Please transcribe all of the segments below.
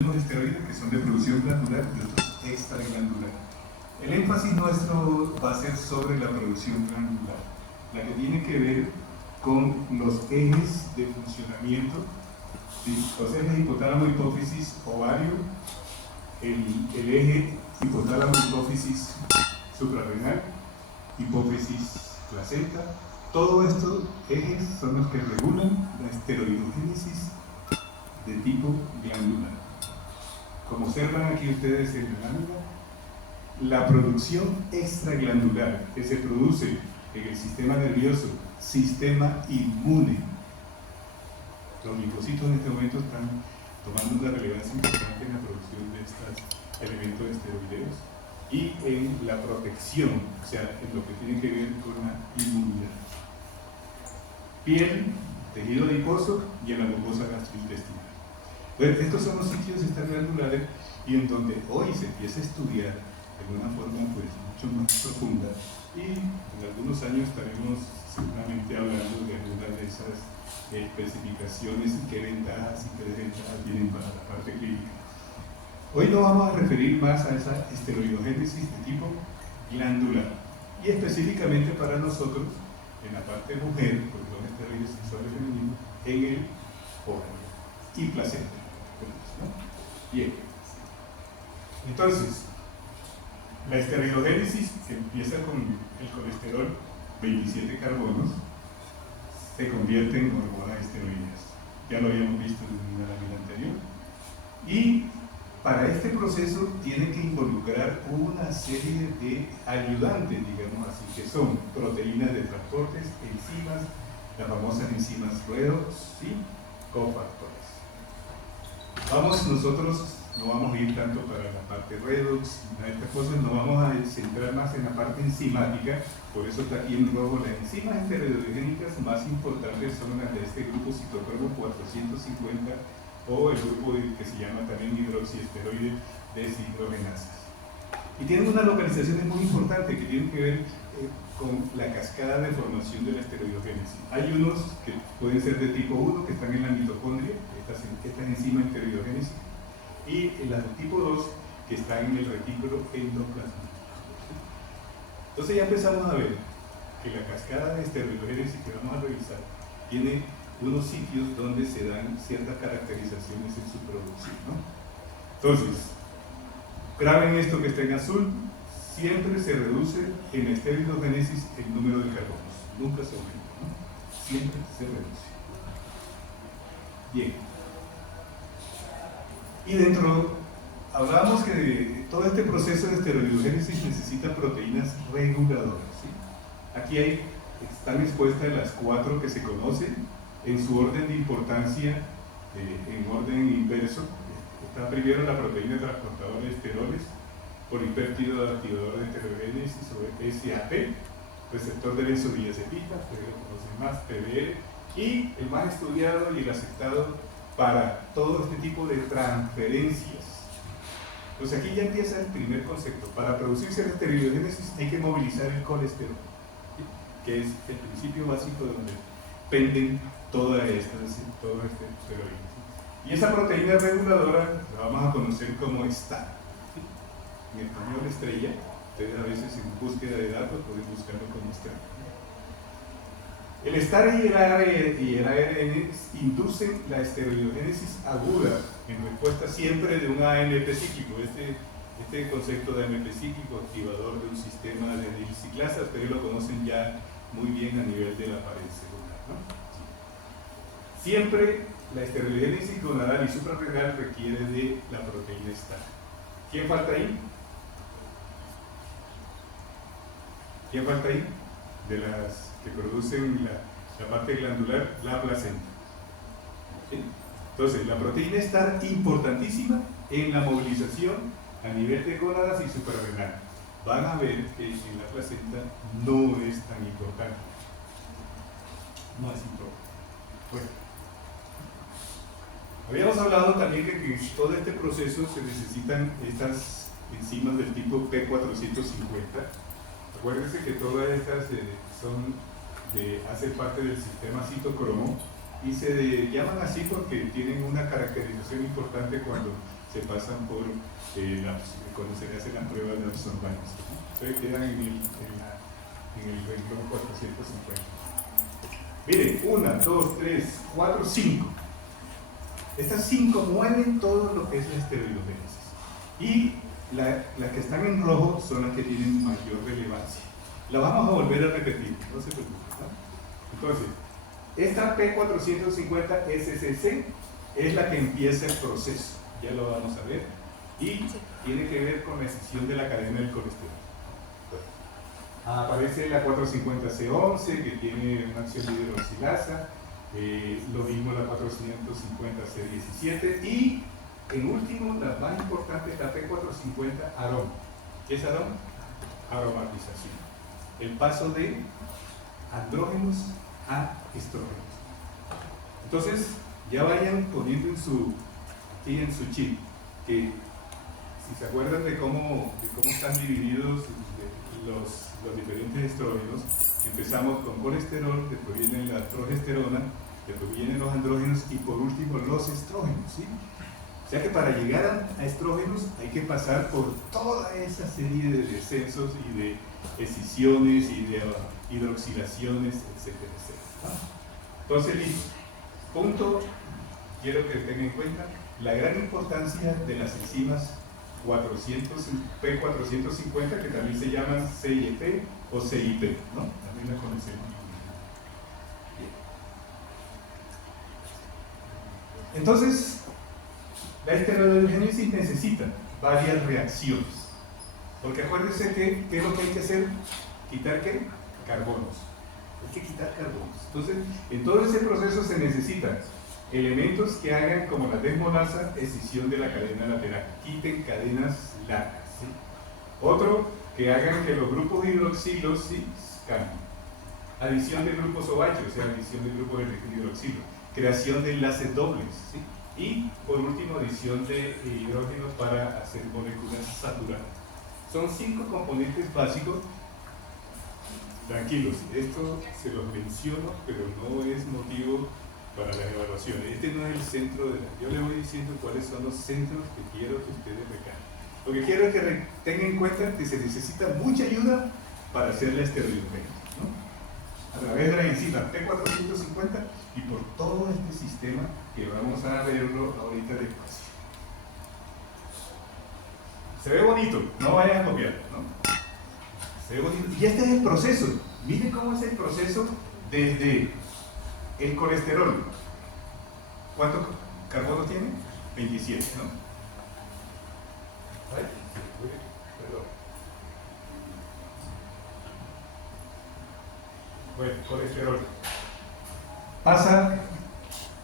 Los esteroides que son de producción glandular y otros extraglandular. El énfasis nuestro va a ser sobre la producción glandular, la que tiene que ver con los ejes de funcionamiento, ¿sí? Los ejes hipotálamo, hipófisis, ovario, el eje hipotálamo, hipófisis, suprarrenal, hipófisis, placenta. Todos estos ejes son los que regulan la esteroidogénesis de tipo glandular. Como observan aquí ustedes en la lámina, la producción extraglandular que se produce en el sistema nervioso, sistema inmune. Los linfocitos en este momento están tomando una relevancia importante en la producción de estos elementos esteroideos y en la protección, o sea, en lo que tiene que ver con la inmunidad. Piel, tejido adiposo y en la mucosa gastrointestinal. Bueno, estos son los sitios extraglandulares y en donde hoy se empieza a estudiar de una forma pues mucho más profunda, y en algunos años estaremos seguramente hablando de algunas de esas especificaciones y qué ventajas y qué desventajas tienen para la parte clínica. Hoy nos vamos a referir más a esa esteroidogénesis de tipo glandular y específicamente para nosotros en la parte mujer, porque son esteroides sexuales femeninos, en el ovario y placenta. ¿No? Bien, entonces la esteroidogénesis, que empieza con el colesterol 27 carbonos, se convierte en hormonas esteroideas. Ya lo habíamos visto en la lámina anterior. Y para este proceso tiene que involucrar una serie de ayudantes, digamos así, que son proteínas de transportes, enzimas, las famosas enzimas redox y cofactores. Nosotros no vamos a ir tanto para la parte redox, a estas cosas, nos vamos a centrar más en la parte enzimática, por eso está aquí en rojo. Las enzimas esteroidogénicas más importantes son las de este grupo citocromo 450 o el grupo que se llama también hidroxiesteroide deshidrogenasas. Y tienen unas localizaciones muy importantes que tienen que ver con la cascada de formación de la esteroidogénesis. Hay unos que pueden ser de tipo 1 que están en la mitocondria, estas enzimas esteroidogénesis, y las de tipo 2 que están en el retículo endoplasmático. Entonces ya empezamos a ver que la cascada de esteroidogénesis que vamos a revisar tiene unos sitios donde se dan ciertas caracterizaciones en su producción, ¿no? Entonces, graben esto que está en azul: siempre se reduce en la esteroidogénesis el número de carbonos, nunca se aumenta, ¿no? Siempre se reduce. Bien. Y hablábamos que todo este proceso de esteroidogénesis necesita proteínas reguladoras, ¿sí? Aquí están expuestas las 4 que se conocen en su orden de importancia, en orden inverso. Está primero la proteína transportadora de esteroles, polipéptido activador de esteroidogénesis o SAP, receptor de benzodiazepina, ustedes lo conocen más, PBL, y el más estudiado y el aceptado para todo este tipo de transferencias. Pues aquí ya empieza el primer concepto. Para producirse la esteroidogénesis hay que movilizar el colesterol, ¿sí? Que es el principio básico donde penden todas estas esteroides. Y esa proteína reguladora la vamos a conocer como STAR, ¿sí? En español estrella. Ustedes a veces en búsqueda de datos pueden buscarlo como STAR. El STAR y el ARN inducen la esteroidogénesis aguda en respuesta siempre de un AMP cíclico. Este concepto de AMP cíclico, activador de un sistema de anilciclasa, ustedes lo conocen ya muy bien a nivel de la pared celular, ¿no? Sí. Siempre la esteroidogénesis gonadal y suprarrenal requiere de la proteína STAR. ¿Quién falta ahí? ¿Quién falta ahí? De las que producen la parte glandular, la placenta. ¿Sí? Entonces, la proteína STAR importantísima en la movilización a nivel de gónadas y suprarrenal. Van a ver que en la placenta no es tan importante. No es importante. Bueno, habíamos hablado también de que en todo este proceso se necesitan estas enzimas del tipo P450. Acuérdense que todas estas hacen parte del sistema citocromo y se llaman así porque tienen una caracterización importante cuando se pasan por cuando se le hacen las pruebas de absorbancia, ¿no? Entonces quedan en el renglón 450. Miren, 1, 2, 3, 4, 5. Estas 5 mueven todo lo que es la esteroidogénesis. Y las que están en rojo son las que tienen mayor relevancia. La vamos a volver a repetir, no se preocupen, ¿no? Entonces, esta P450-SCC es la que empieza el proceso, ya lo vamos a ver, y tiene que ver con la escisión de la cadena del colesterol. Aparece la 450C11, que tiene una acción de hidroxilasa, lo mismo la 450C17, y en último, la más importante es la P450 aroma. ¿Qué es aroma? Aromatización. El paso de andrógenos a estrógenos. Entonces, ya vayan poniendo aquí en su chip, que si se acuerdan de cómo están divididos los diferentes estrógenos, empezamos con colesterol, después viene la progesterona, después vienen los andrógenos y por último los estrógenos, ¿sí? O sea que para llegar a estrógenos hay que pasar por toda esa serie de descensos y de escisiones y de hidroxilaciones, etcétera, etcétera. Entonces, listo. Punto, quiero que tengan en cuenta la gran importancia de las enzimas P450, que también se llaman CIP o CIP, ¿no? También las conocemos. Bien. Entonces, la esteroidogénesis necesita varias reacciones, porque acuérdense que ¿qué es lo que hay que hacer? ¿Quitar qué? Carbonos. Hay que quitar carbonos. Entonces, en todo ese proceso se necesitan elementos que hagan, como la desmonasa, escisión de la cadena lateral, quiten cadenas largas, ¿sí? Otro, que hagan que los grupos hidroxilos, ¿sí?, cambien. Adición de grupos OH, o sea, adición de grupos de hidroxilo, creación de enlaces dobles, ¿sí? Y por último, adición de hidrógenos para hacer moléculas saturadas. Son 5 componentes básicos. Tranquilos, esto se los menciono, pero no es motivo para las evaluaciones. Este no es el centro de yo les voy diciendo cuáles son los centros que quiero que ustedes recarguen. Lo que quiero es que tengan en cuenta que se necesita mucha ayuda para hacer la esteroidogénesis, ¿no? A través de la enzima P450 y por todo este sistema que vamos a verlo ahorita después. Se ve bonito, no vayan a copiar, ¿no? Se ve bonito. Y este es el proceso. Miren cómo es el proceso desde el colesterol. ¿Cuántos carbonos tiene? 27, ¿no? Ay, perdón. Bueno, colesterol. Pasa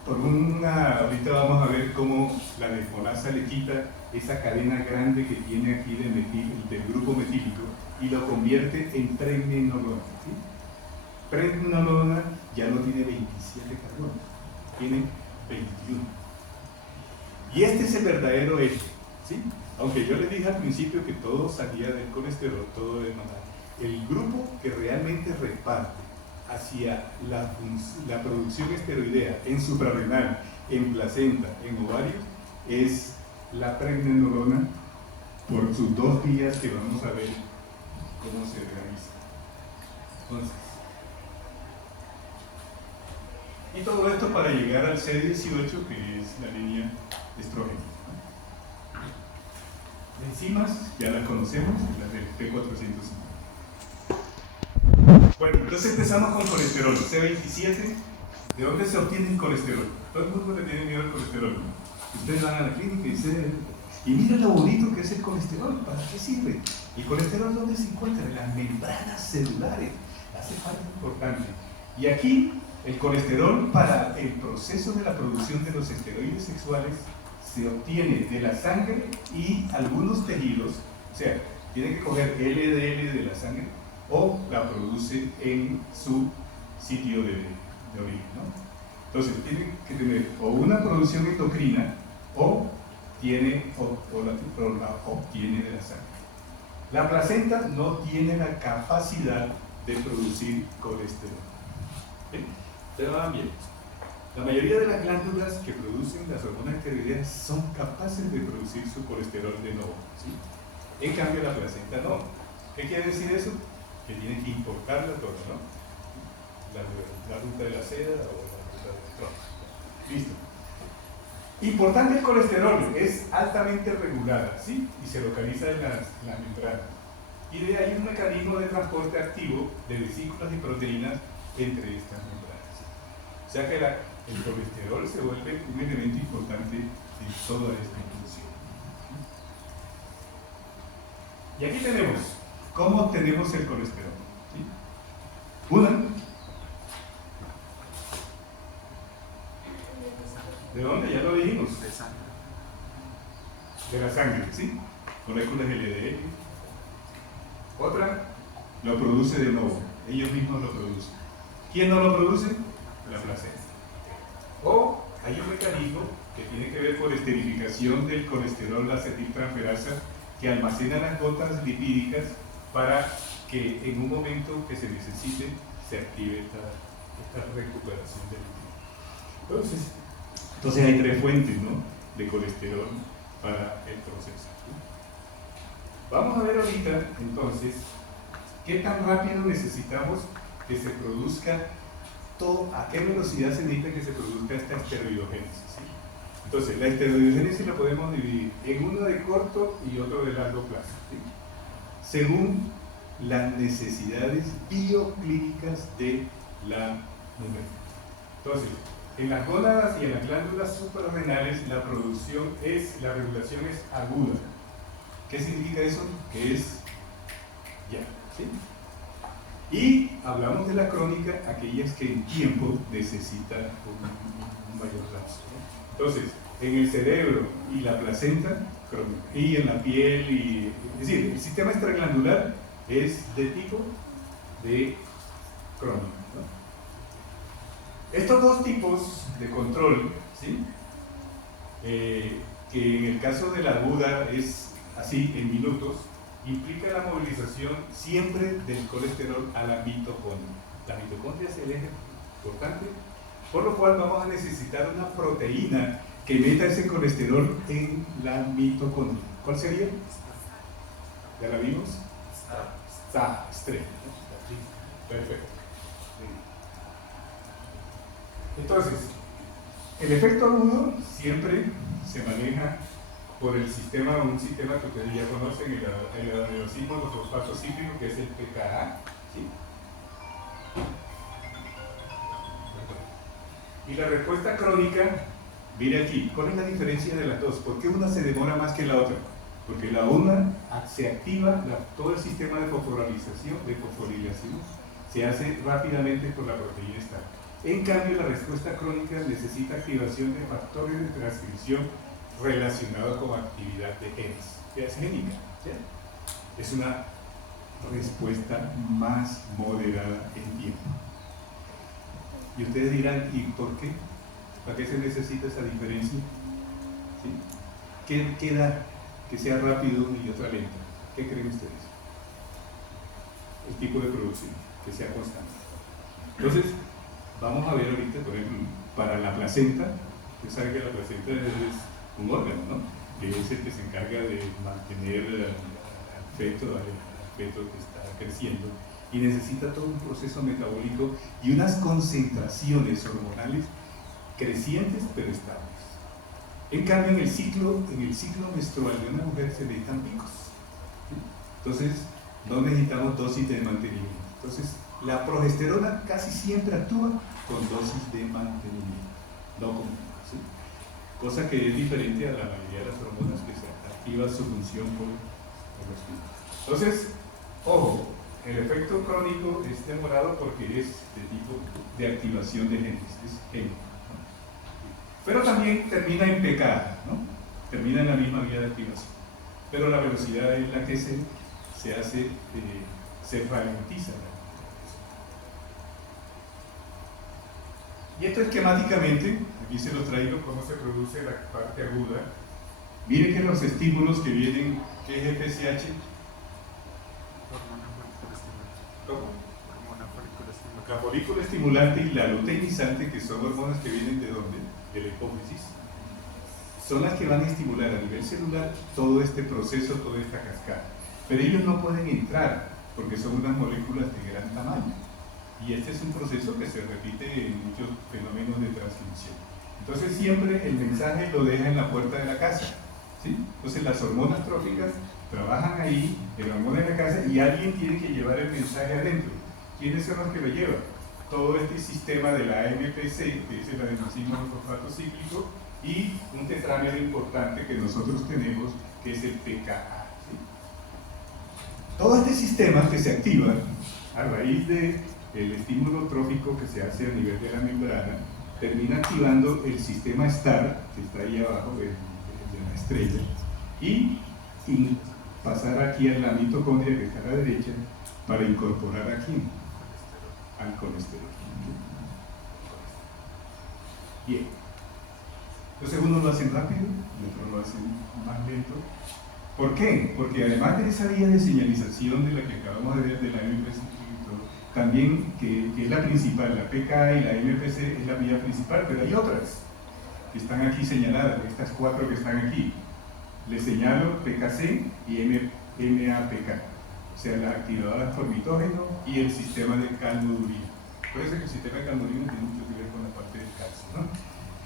por ahorita vamos a ver cómo la desmonasa le quita esa cadena grande que tiene aquí del grupo metílico y lo convierte en pregnenolona, ¿sí? Pregnenolona ya no tiene 27 carbonos, tiene 21. Y este es el verdadero eje, ¿sí? Aunque yo les dije al principio que todo salía del colesterol, todo de matar. El grupo que realmente reparte hacia la producción esteroidea en suprarrenal, en placenta, en ovarios, es la pregnenolona por sus 2 vías que vamos a ver cómo se realiza. Entonces, y todo esto para llegar al C18, que es la línea de estrógeno. Enzimas, ya las conocemos, las del P450. Bueno, entonces empezamos con colesterol, C27. ¿De dónde se obtiene el colesterol? Todo el mundo le tiene miedo al colesterol, ¿no? Ustedes van a la clínica y dicen, y mira lo bonito que es el colesterol, ¿para qué sirve? ¿Y el colesterol dónde se encuentra? En las membranas celulares, hace parte importante. Y aquí, el colesterol para el proceso de la producción de los esteroides sexuales se obtiene de la sangre y algunos tejidos, o sea, tiene que coger LDL de la sangre o la produce en su sitio de origen, ¿no? Entonces, tiene que tener o una producción endocrina o la obtiene de la sangre. La placenta no tiene la capacidad de producir colesterol. ¿Sí? ¿Se van bien? La mayoría de las glándulas que producen las hormonas tiroideas son capaces de producir su colesterol de nuevo, ¿sí? En cambio la placenta no. ¿Qué quiere decir eso? Que tiene que importarla toda, ¿no? La ruta de la seda o la ruta del tronco. Listo. Importante, el colesterol es altamente regulada, ¿sí? Y se localiza en las membranas. Y de ahí un mecanismo de transporte activo de vesículas y proteínas entre estas membranas. O sea que el colesterol se vuelve un elemento importante en toda esta función. Y aquí tenemos cómo obtenemos el colesterol, ¿sí? ¿De dónde? Ya lo dijimos. De sangre. De la sangre, ¿sí? Moléculas LDL. Otra, lo produce de nuevo. Ellos mismos lo producen. ¿Quién no lo produce? La placenta. O hay un mecanismo que tiene que ver con la esterificación del colesterol, la acetiltransferasa, que almacena las gotas lipídicas para que en un momento que se necesite se active esta recuperación del lípido. Entonces hay tres fuentes, ¿no?, de colesterol para el proceso. Vamos a ver ahorita entonces qué tan rápido necesitamos que se produzca a qué velocidad se necesita que se produzca esta esteroidogénesis, ¿sí? Entonces la esteroidogénesis la podemos dividir en uno de corto y otro de largo plazo, ¿sí?, según las necesidades bioclínicas de la mujer. Entonces, en las gónadas y en las glándulas suprarrenales la regulación es aguda. ¿Qué significa eso? Que es ya, ¿sí? Y hablamos de la crónica, aquellas que en tiempo necesitan un mayor lapso, ¿no? Entonces, en el cerebro y la placenta, crónica, y en la piel, es decir, el sistema extraglandular es de tipo de crónica, ¿no? Estos dos tipos de control, ¿sí?, que en el caso de la aguda es así en minutos, implica la movilización siempre del colesterol a la mitocondria. La mitocondria es el eje importante, por lo cual vamos a necesitar una proteína que meta ese colesterol en la mitocondria. ¿Cuál sería? ¿Ya la vimos? Strep. Perfecto. Entonces, el efecto agudo siempre se maneja por un sistema que ustedes ya conocen, el adenosín monofosfato cíclico, que es el pKa, ¿sí? Y la respuesta crónica, mire aquí, ¿cuál es la diferencia de las dos? ¿Por qué una se demora más que la otra? Porque la una se activa, todo el sistema de fosforilación, se hace rápidamente por la proteína STAR. En cambio, la respuesta crónica necesita activación de factores de transcripción relacionados con actividad de genes, que es génica, ¿sí? Es una respuesta más moderada en tiempo. Y ustedes dirán, ¿y por qué? ¿Para qué se necesita esa diferencia? ¿Sí? ¿Qué da que sea rápido y otra lenta? ¿Qué creen ustedes? El tipo de producción, que sea constante. Entonces, vamos a ver ahorita, por ejemplo, para la placenta. Ustedes saben que la placenta es un órgano, ¿no?, que es el que se encarga de mantener al feto que está creciendo, y necesita todo un proceso metabólico y unas concentraciones hormonales crecientes pero estables. En cambio, en el ciclo menstrual de una mujer se necesitan picos, ¿sí? Entonces no necesitamos dosis de mantenimiento. Entonces la progesterona casi siempre actúa con dosis de mantenimiento, no con picos, ¿sí?, cosa que es diferente a la mayoría de las hormonas, que se activa su función por los picos. Entonces, ojo, el efecto crónico es demorado porque es de tipo de activación de genes, es génico, ¿no? Pero también termina en pKa, ¿no?, termina en la misma vía de activación, pero la velocidad en la que se ralentiza. Y esto esquemáticamente, aquí se los traigo cómo se produce la parte aguda. Miren que los estímulos que vienen, ¿qué es FSH? Hormona folículo estimulante. ¿Cómo? Hormona folículo La folícula estimulante y la luteinizante, que son hormonas que vienen de ¿dónde? De la hipófisis, son las que van a estimular a nivel celular todo este proceso, toda esta cascada. Pero ellos no pueden entrar porque son unas moléculas de gran tamaño. Y este es un proceso que se repite en muchos fenómenos de transcripción. Entonces siempre el mensaje lo deja en la puerta de la casa, ¿sí? Entonces las hormonas tróficas trabajan ahí, en la hormona de la casa, y alguien tiene que llevar el mensaje adentro. ¿Quiénes son los que lo llevan? Todo este sistema de la AMPC, que es el adenosín monofosfato cíclico, y un tetrámero importante que nosotros tenemos, que es el pKa, ¿sí? Todo este sistema que se activa a raíz del estímulo trófico que se hace a nivel de la membrana, termina activando el sistema STAR, que está ahí abajo, el de la estrella, y pasar aquí a la mitocondria, que está a la derecha, para incorporar aquí al colesterol. Bien. Entonces unos lo hacen rápido y otros lo hacen más lento. ¿Por qué? Porque además de esa vía de señalización de la que acabamos de ver de la MPC, también que es la principal, la PKA y la MPC es la vía principal, pero hay otras que están aquí señaladas, estas 4 que están aquí. Les señalo PKC y MAPK, o sea, las activadoras por mitógeno y el sistema de calmodulina. Puede que el sistema de calmodulina tiene mucho que ver con la parte del calcio, ¿no?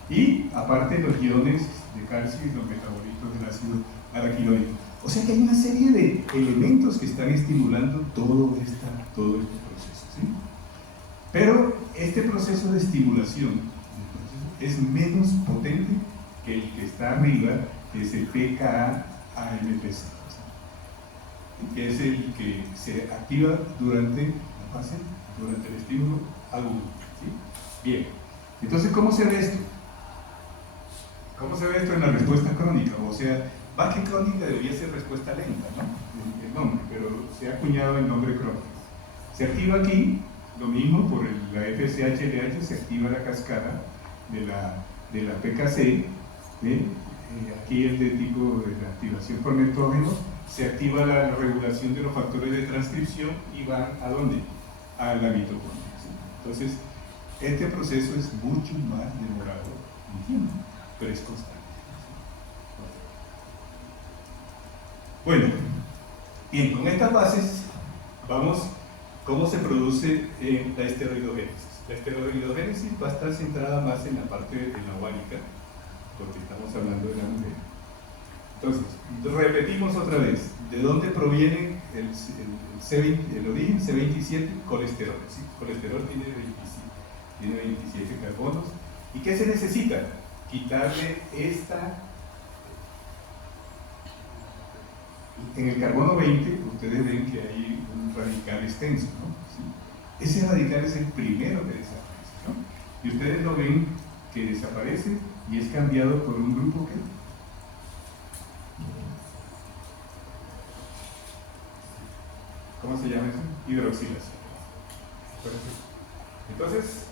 Y aparte los iones de calcio y los metabolitos del ácido araquidónico. O sea que hay una serie de elementos que están estimulando todo este proceso, ¿sí? Pero este proceso de estimulación es menos potente que el que está arriba, que es el PKA-AMPC, ¿sí? Que es el que se activa durante la fase, durante el estímulo agudo, ¿sí? Bien, entonces ¿cómo se ve esto? ¿Cómo se ve esto en la respuesta crónica? O sea, más que crónica debería ser respuesta lenta, ¿no? El nombre, pero se ha acuñado el nombre crónico. Se activa aquí, lo mismo por la FSH-LH, se activa la cascada de la PKC, aquí el de tipo de la activación por nitrógeno, se activa la regulación de los factores de transcripción y van ¿a dónde? A la mitocondria, ¿sí? Entonces, este proceso es mucho más demorado en tiempo, pero es constante. Bueno, bien, con estas bases vamos, ¿cómo se produce la esteroidogénesis? La esteroidogénesis va a estar centrada más en la parte de la ovárica, porque estamos hablando de la mujer. Entonces, repetimos otra vez, ¿de dónde proviene el origen C27? Colesterol, ¿sí? Colesterol tiene 27 carbonos. ¿Y qué se necesita? Quitarle esta. En el carbono 20, ustedes ven que hay un radical extenso, ¿no? ¿Sí? Ese radical es el primero que desaparece, ¿no? Y ustedes lo ven que desaparece y es cambiado por un grupo que... ¿Cómo se llama eso? Hidroxilación. Entonces,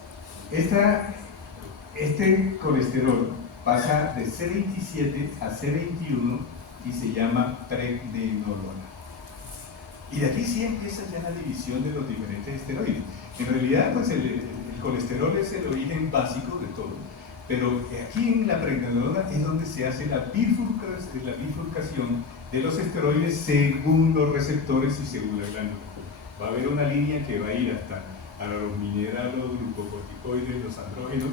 este colesterol pasa de C27 a C21 y se llama pregnenolona. Y de aquí sí empieza ya la división de los diferentes esteroides. En realidad, pues el colesterol es el origen básico de todo, pero aquí en la pregnenolona es donde se hace la bifurcación de los esteroides según los receptores y según la glándula. Va a haber una línea que va a ir hasta a los mineralos, glucocorticoides, los andrógenos,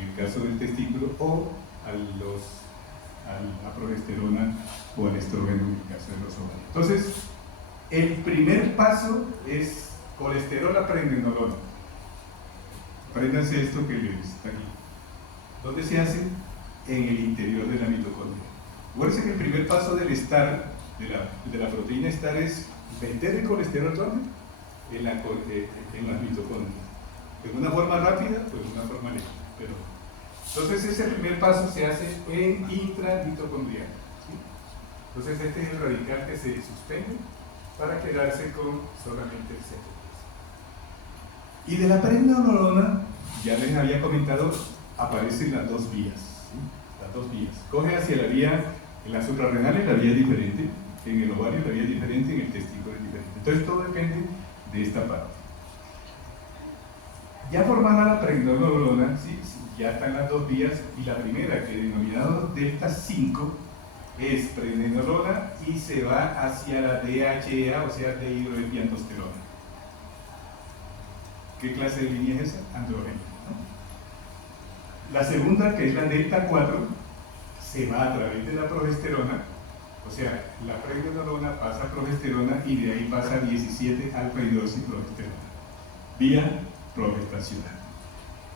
en el caso del testículo, o a la progesterona o al estrógeno en el caso de los ovarios. Entonces, el primer paso es colesterol a pregnenolona. Apréndanse esto que les está aquí. ¿Dónde se hace? En el interior de la mitocondria. Acuérdense que el primer paso del STAR, de la proteína STAR, es meter el colesterol ¿dónde? En las mitocondrias. ¿De una forma rápida? Pues de una forma lenta. Pero, entonces ese primer paso se hace en intramitocondrial, ¿sí? Entonces este es el radical que se suspende para quedarse con solamente el centro. Y de la pregnenolona, ya les había comentado, aparecen las dos vías, ¿sí? Las dos vías. Coge hacia la vía, en las suprarrenales la vía es diferente, en el ovario la vía es diferente, en el testículo es diferente. Entonces todo depende de esta parte. Ya formada la pregnenolona, ¿sí? Ya están las dos vías, y la primera, que denominado delta 5, es pregnenolona y se va hacia la DHEA, o sea, dihidroepiandrosterona. ¿Qué clase de línea es esa? Andrógena, ¿no? La segunda, que es la delta 4, se va a través de la progesterona, o sea, la pregnenolona pasa a progesterona y de ahí pasa a 17 alfa hidroxiprogesterona, vía progestacional.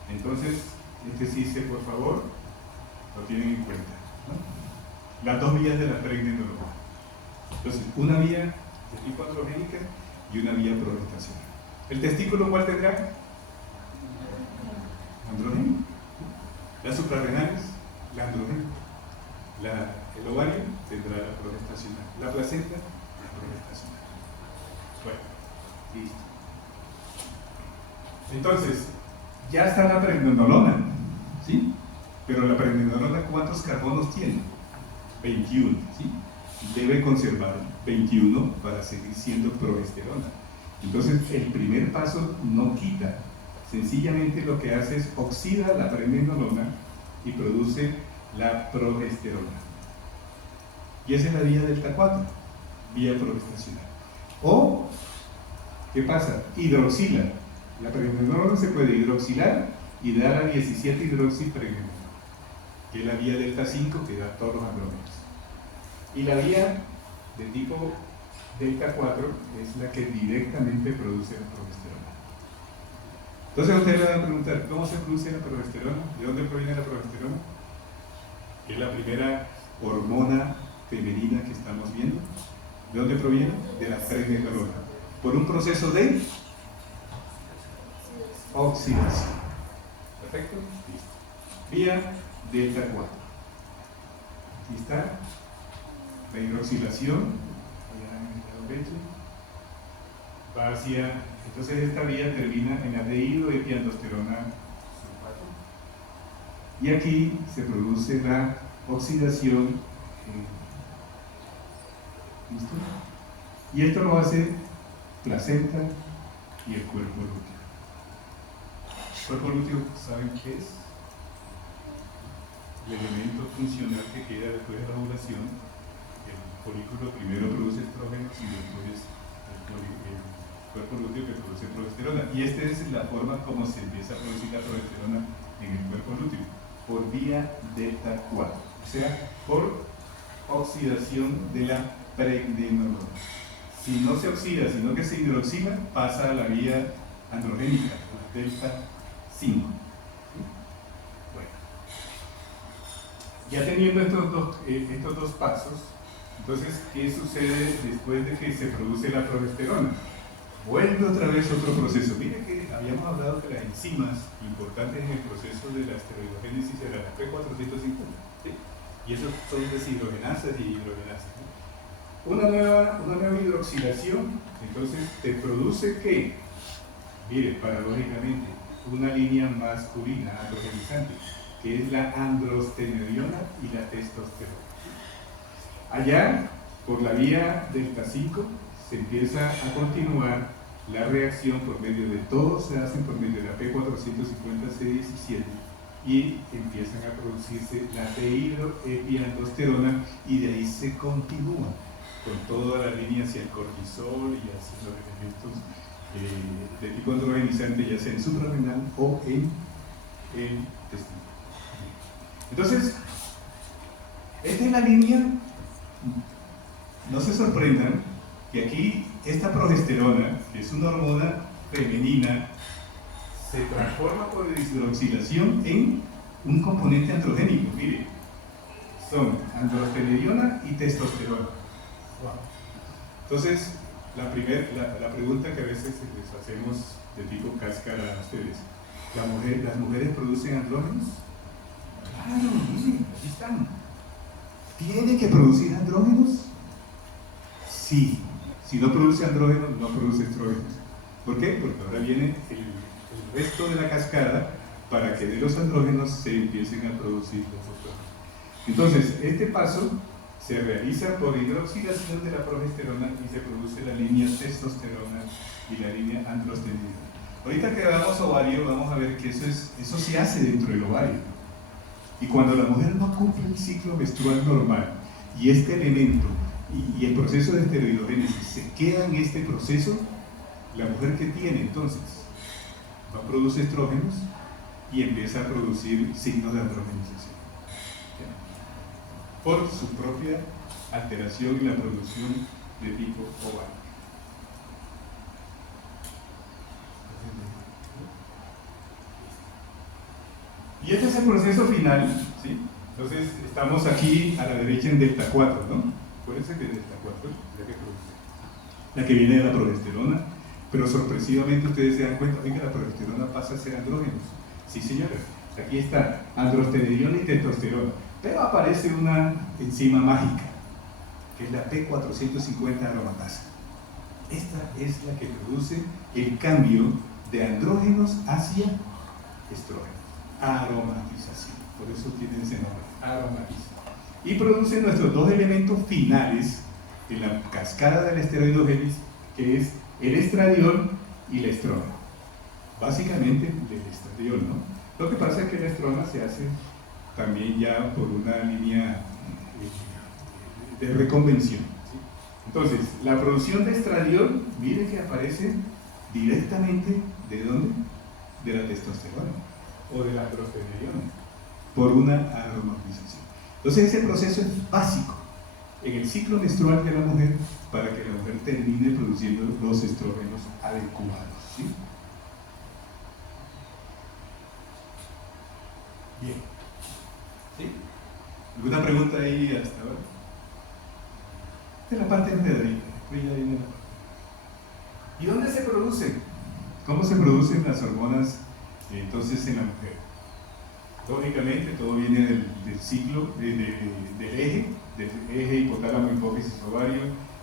Entonces, este CISE, por favor, lo tienen en cuenta, ¿no? Las dos vías de la pregnenolona. Entonces, una vía de tipo androgénica y una vía progestacional. ¿El testículo cuál tendrá? Andrógeno. Las suprarrenales, la andrógena. El ovario tendrá la progestacional. La placenta, la progestacional. Bueno, listo. Entonces, ya está la pregnenolona, ¿sí? Pero la pregnenolona, ¿cuántos carbonos tiene? 21, ¿sí? Debe conservar 21 para seguir siendo progesterona. Entonces, el primer paso no quita, sencillamente lo que hace es oxida la pregnenolona y produce la progesterona. Y esa es la vía delta 4, vía progestacional. O, ¿qué pasa? Hidroxila. La pregnenolona se puede hidroxilar y dar a 17 hidroxipregnenolona, que es la vía delta 5 que da todos los andrógenos. Y la vía de tipo delta 4 es la que directamente produce la progesterona. Entonces ustedes le van a preguntar, ¿cómo se produce la progesterona? ¿De dónde proviene la progesterona? Que es la primera hormona femenina que estamos viendo. ¿De dónde proviene? De la pregnenolona. Por un proceso de oxidación. ¿Perfecto? Listo. Vía delta 4. Aquí está la hidroxilación. Va hacia, entonces esta vía termina en la dihidroepiandrosterona sulfato. Y aquí se produce la oxidación. ¿Listo? Y esto lo hace placenta y el cuerpo lúteo. Cuerpo lúteo, ¿saben qué es? El elemento funcional que queda después de la ovulación. El folículo primero produce estrógenos y después el cuerpo lúteo que produce progesterona. Y esta es la forma como se empieza a producir la progesterona en el cuerpo lúteo, por vía delta 4, o sea, por oxidación de la pregnenolona. Si no se oxida, sino que se hidroxila, pasa a la vía androgénica, la delta 5. Bueno, ya teniendo estos dos pasos, entonces, ¿qué sucede después de que se produce la progesterona? Vuelve otra vez otro proceso. Miren que habíamos hablado que las enzimas importantes en el proceso de la esteroidogénesis eran la P450, ¿sí? Y esos son deshidrogenasas y hidrogenasas, ¿sí? Una nueva hidroxilación, entonces te produce ¿qué? Mire, paradójicamente, una línea masculina androgenizante, que es la androstenediona y la testosterona. Allá, por la vía delta 5, se empieza a continuar la reacción por medio de todos, se hacen por medio de la P450C17 y empiezan a producirse la dihidroepiandrosterona y de ahí se continúa con toda la línea hacia el cortisol y hacia los elementos de tipo androgenizante, ya sea en suprarrenal o en el testículo. Entonces, esta es la línea. No se sorprendan que aquí esta progesterona, que es una hormona femenina, se transforma por deshidroxilación en un componente androgénico. Mire, son androstenediona y testosterona. Wow. Entonces, la pregunta que a veces les hacemos de tipo cáscara a ustedes, ¿las mujeres producen andrógenos? Claro, miren, aquí están. ¿Tiene que producir andrógenos? Sí. Si no produce andrógenos, no produce estrógenos. ¿Por qué? Porque ahora viene el resto de la cascada para que de los andrógenos se empiecen a producir los estrógenos. Entonces, este paso se realiza por hidroxilación de la progesterona y se produce la línea testosterona y la línea androstenediona. Ahorita que veamos ovario, vamos a ver que eso se hace dentro del ovario. Y cuando la mujer no cumple el ciclo menstrual normal, y este elemento y el proceso de esteroidogénesis se queda en este proceso, la mujer que tiene entonces no produce estrógenos y empieza a producir signos de androgenización por su propia alteración en la producción de tipo ovárico. Y este es el proceso final, ¿sí? Entonces estamos aquí a la derecha en delta 4, ¿no? Acuérdense que delta 4 es la que produce, la que viene de la progesterona, pero sorpresivamente ustedes se dan cuenta de que la progesterona pasa a ser andrógenos. Sí, señora, aquí está androstenediona y testosterona, pero aparece una enzima mágica, que es la P450 aromatasa. Esta es la que produce el cambio de andrógenos hacia estrógenos. Aromatización, por eso tiene ese nombre, aromatización. Y produce nuestros dos elementos finales en la cascada del esteroidogénesis, que es el estradiol y la estrona. Básicamente el estradiol, ¿no? Lo que pasa es que la estrona se hace también ya por una línea de reconvención, ¿sí? Entonces, la producción de estradiol, miren que aparece directamente, ¿de dónde? De la testosterona o de la progesterona, por una aromatización. Entonces ese proceso es básico en el ciclo menstrual de la mujer para que la mujer termine produciendo los estrógenos adecuados, ¿sí? Bien. ¿Sí? ¿Alguna pregunta ahí hasta ahora? Esta es la parte empedadita, después ya viene la parte. ¿Y dónde se produce? ¿Cómo se producen las hormonas entonces en la mujer? Lógicamente todo viene del ciclo, del eje hipotálamo, hipófisis, ovario,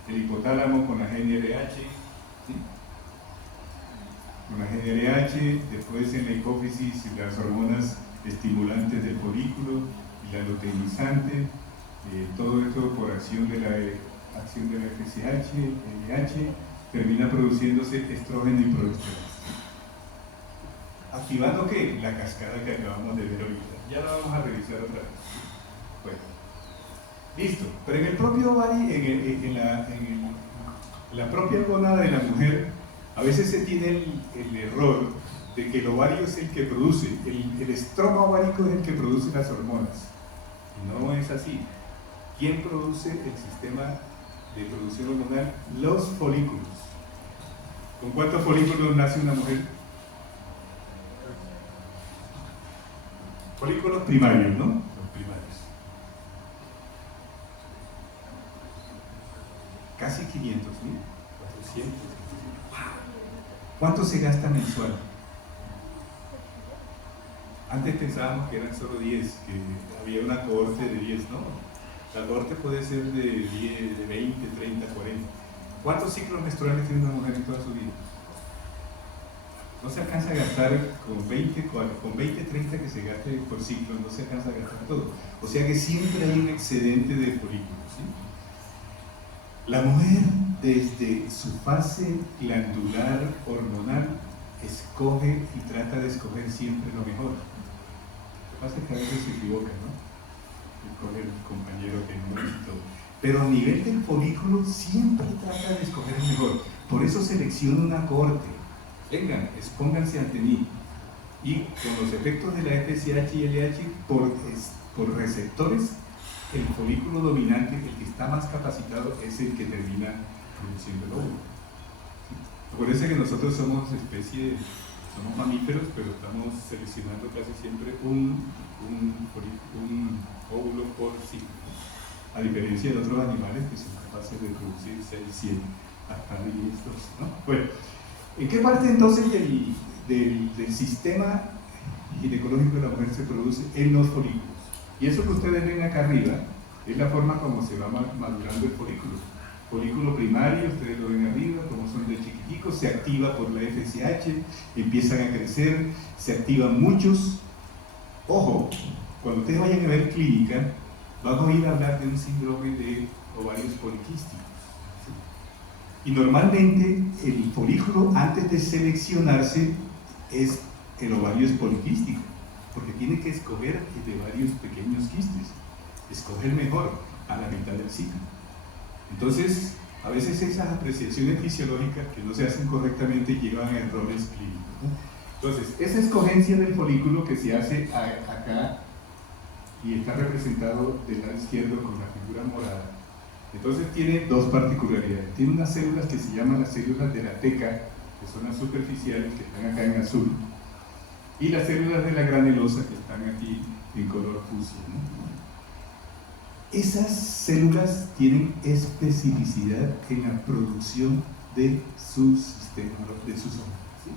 el hipotálamo con la GnRH, ¿sí? Con la GnRH, después en la hipófisis las hormonas estimulantes del folículo y la luteinizante, todo esto por acción de la FSH, LH, termina produciéndose estrógeno y progesterona. ¿Activando qué? La cascada que acabamos de ver ahorita. Ya la vamos a revisar otra vez. Bueno, listo. Pero en el propio ovario, en la propia gónada de la mujer, a veces se tiene el error de que el ovario es el que produce, el estroma ovárico es el que produce las hormonas. Y no es así. ¿Quién produce el sistema de producción hormonal? Los folículos. ¿Con cuántos folículos nace una mujer? Folículos primarios, ¿no? Los primarios. Casi 500.000, 400. ¿Cuánto se gasta mensual? Antes pensábamos que eran solo 10, que había una cohorte de 10, ¿no? La cohorte puede ser de 10, de 20, 30, 40. ¿Cuántos ciclos menstruales tiene una mujer en toda su vida? No se alcanza a gastar con 20, 30 que se gaste por ciclo, no se alcanza a gastar todo. O sea que siempre hay un excedente de folículos, ¿sí? La mujer, desde su fase glandular hormonal, escoge y trata de escoger siempre lo mejor. Lo que pasa es que a veces se equivoca, ¿no? Escoge el compañero que no es y todo. Pero a nivel del folículo siempre trata de escoger el mejor. Por eso selecciona una cohorte. Vengan, expónganse ante mí. Y con los efectos de la FSH y LH por receptores, el folículo dominante, el que está más capacitado, es el que termina produciendo el óvulo. Acuérdense que nosotros somos somos mamíferos, pero estamos seleccionando casi siempre un óvulo por ciclo, a diferencia de otros animales que son capaces de producir 6, 7, hasta 10, 12, ¿no? Bueno, ¿en qué parte entonces del sistema ginecológico de la mujer se produce? En los folículos. Y eso que ustedes ven acá arriba es la forma como se va madurando el folículo. Folículo primario, ustedes lo ven arriba, como son de chiquiticos, se activa por la FSH, empiezan a crecer, se activan muchos. Ojo, cuando ustedes vayan a ver clínica, van a oír hablar de un síndrome de ovarios poliquísticos. Y normalmente el folículo, antes de seleccionarse, es el ovario es poliquístico, porque tiene que escoger de varios pequeños quistes, escoge el mejor a la mitad del ciclo. Entonces, a veces esas apreciaciones fisiológicas que no se hacen correctamente llevan a errores clínicos, ¿no? Entonces, esa escogencia del folículo que se hace acá y está representado del lado izquierdo con la figura morada, entonces tiene dos particularidades. Tiene unas células que se llaman las células de la teca, que son las superficiales, que están acá en azul, y las células de la granulosa, que están aquí en color fucsia, ¿no? Esas células tienen especificidad en la producción de su sistema, de sus hormonas, ¿sí?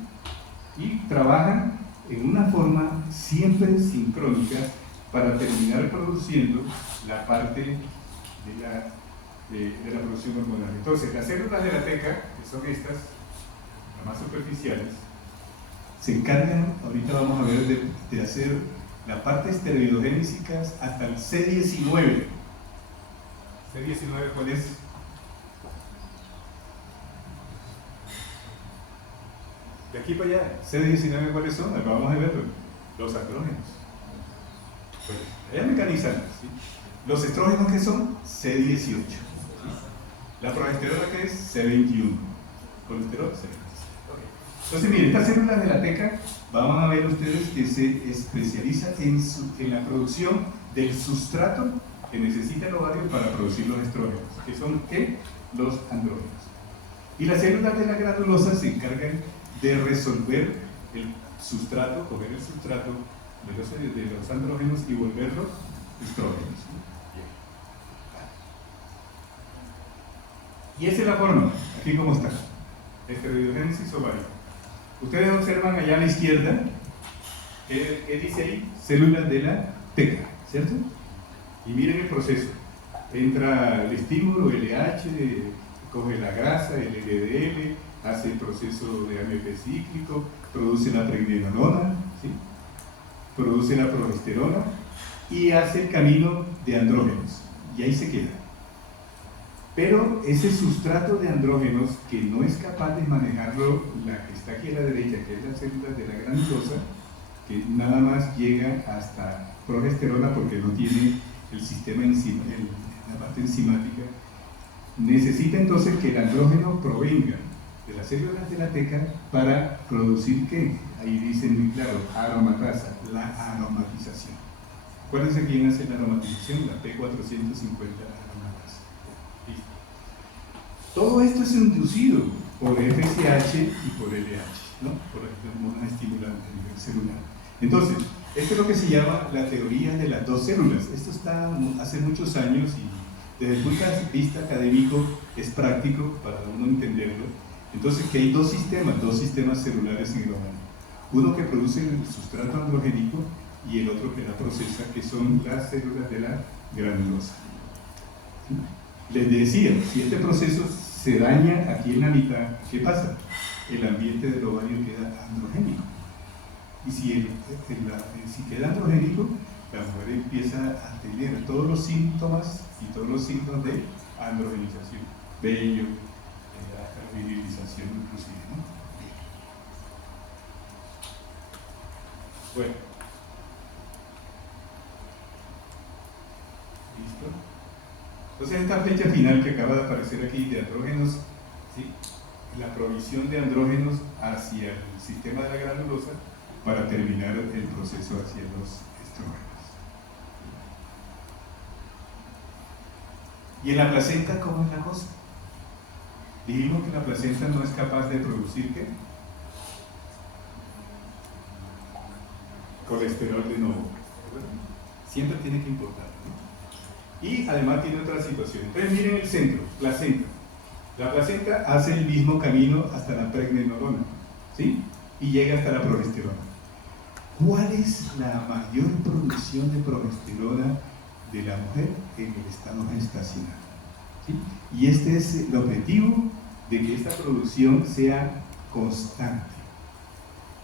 Y trabajan en una forma siempre sincrónica para terminar produciendo la parte de la producción hormonal. Entonces, las células de la teca, que son estas, las más superficiales, se encargan, ahorita vamos a ver, de hacer la parte esteroidogénica hasta el C19. ¿C19 cuál es? De aquí para allá, C19 ¿cuáles son? Vamos a verlo. Los andrógenos. Pues, allá mecanizando, ¿sí? Los estrógenos, ¿qué son? C18. ¿Sí? La progesterona, ¿qué es? C21. Colesterol, C20. Entonces, miren, estas células de la teca, van a ver ustedes que se especializa en la producción del sustrato que necesita el ovario para producir los estrógenos, que son ¿qué? Los andrógenos. Y las células de la granulosa se encargan de resolver el sustrato, coger el sustrato de los andrógenos y volverlos estrógenos. Y esa es la forma, aquí como está, esteroidogénesis ovario. Ustedes observan allá a la izquierda, ¿qué dice ahí? Células de la teca, ¿cierto? Y miren el proceso. Entra el estímulo, LH, coge la grasa, el LDL, hace el proceso de AMP cíclico, produce la pregnenolona, ¿sí? Produce la progesterona y hace el camino de andrógenos. Y ahí se queda. Pero ese sustrato de andrógenos que no es capaz de manejarlo, la que está aquí a la derecha, que es la célula de la granulosa, que nada más llega hasta progesterona porque no tiene el sistema la parte enzimática, necesita entonces que el andrógeno provenga de las células de la teca para producir ¿qué? Ahí dicen muy claro, aromatasa, la aromatización. Acuérdense quién hace la aromatización, la P450 aromatasa. ¿Listo? Todo esto es inducido por FSH y por LH, ¿no? Por las hormonas estimulantes a nivel celular. Entonces, esto es lo que se llama la teoría de las dos células. Esto está hace muchos años y desde el punto de vista académico es práctico para uno entenderlo. Entonces, que hay dos sistemas celulares en el ovario. Uno que produce el sustrato androgénico y el otro que la procesa, que son las células de la granulosa. ¿Sí? Les decía, si este proceso se daña aquí en la mitad, ¿qué pasa? El ambiente del ovario queda androgénico. Y si queda androgénico, la mujer empieza a tener todos los síntomas y todos los signos de androgenización, vello, hasta la virilización inclusive, ¿no? Bueno, ¿listo? Entonces esta fecha final que acaba de aparecer aquí de andrógenos, ¿sí? La provisión de andrógenos hacia el sistema de la granulosa para terminar el proceso hacia los estrógenos. ¿Y en la placenta cómo es la cosa? Dijimos que la placenta no es capaz de producir ¿qué? Colesterol de nuevo. Siempre tiene que importar, ¿no? Y además tiene otra situación. Entonces miren el centro, placenta. La placenta hace el mismo camino hasta la pregnenolona, ¿sí? Y llega hasta la progesterona. ¿Cuál es la mayor producción de progesterona de la mujer en el estado gestacional? ¿Sí? Y este es el objetivo de que esta producción sea constante.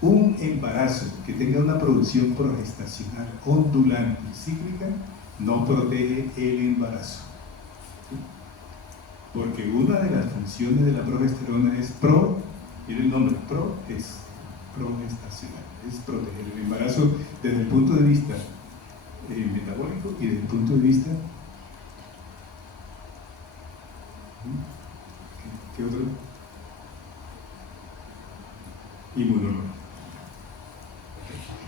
Un embarazo que tenga una producción progestacional ondulante y cíclica no protege el embarazo. ¿Sí? Porque una de las funciones de la progesterona es miren el nombre, progestacional, es proteger el embarazo desde el punto de vista metabólico y desde el punto de vista ¿qué otro? Inmunológico.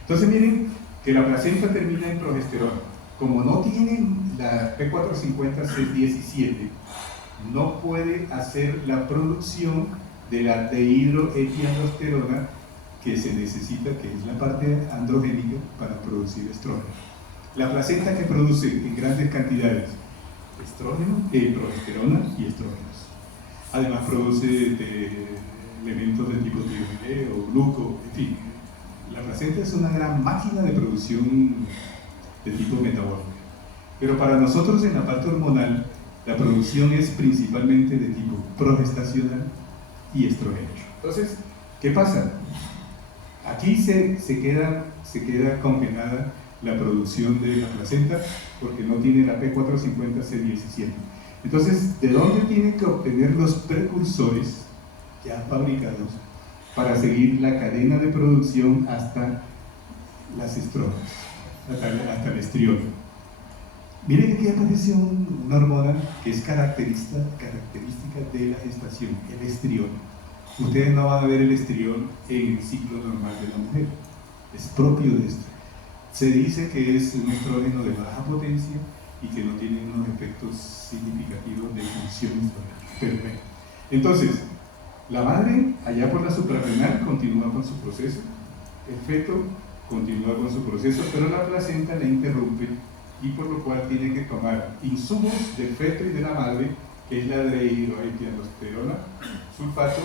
Entonces miren que la placenta termina en progesterona. Como no tienen la P450-C17, no puede hacer la producción de la dehidroepiandrosterona que se necesita, que es la parte androgénica para producir estrógeno. La placenta que produce en grandes cantidades estrógeno, progesterona y estrógenos. Además produce elementos de tipo tiroideo o gluco, en fin. La placenta es una gran máquina de producción de tipo metabólico. Pero para nosotros en la parte hormonal, la producción es principalmente de tipo progestacional y estrógeno. Entonces, ¿qué pasa? Aquí se queda congelada la producción de la placenta porque no tiene la P450-C17. Entonces, ¿de dónde tienen que obtener los precursores ya fabricados para seguir la cadena de producción hasta las estronas, hasta el estriol? Miren que aquí aparece una hormona que es característica de la gestación, el estriol. Ustedes no van a ver el estriol en el ciclo normal de la mujer, es propio de esto. Se dice que es un estrógeno de baja potencia y que no tiene unos efectos significativos de función perfecta. Entonces, la madre, allá por la suprarrenal, continúa con su proceso, el feto continúa con su proceso, pero la placenta la interrumpe y por lo cual tiene que tomar insumos del feto y de la madre, que es la dehidroepiandrosterona, sulfato,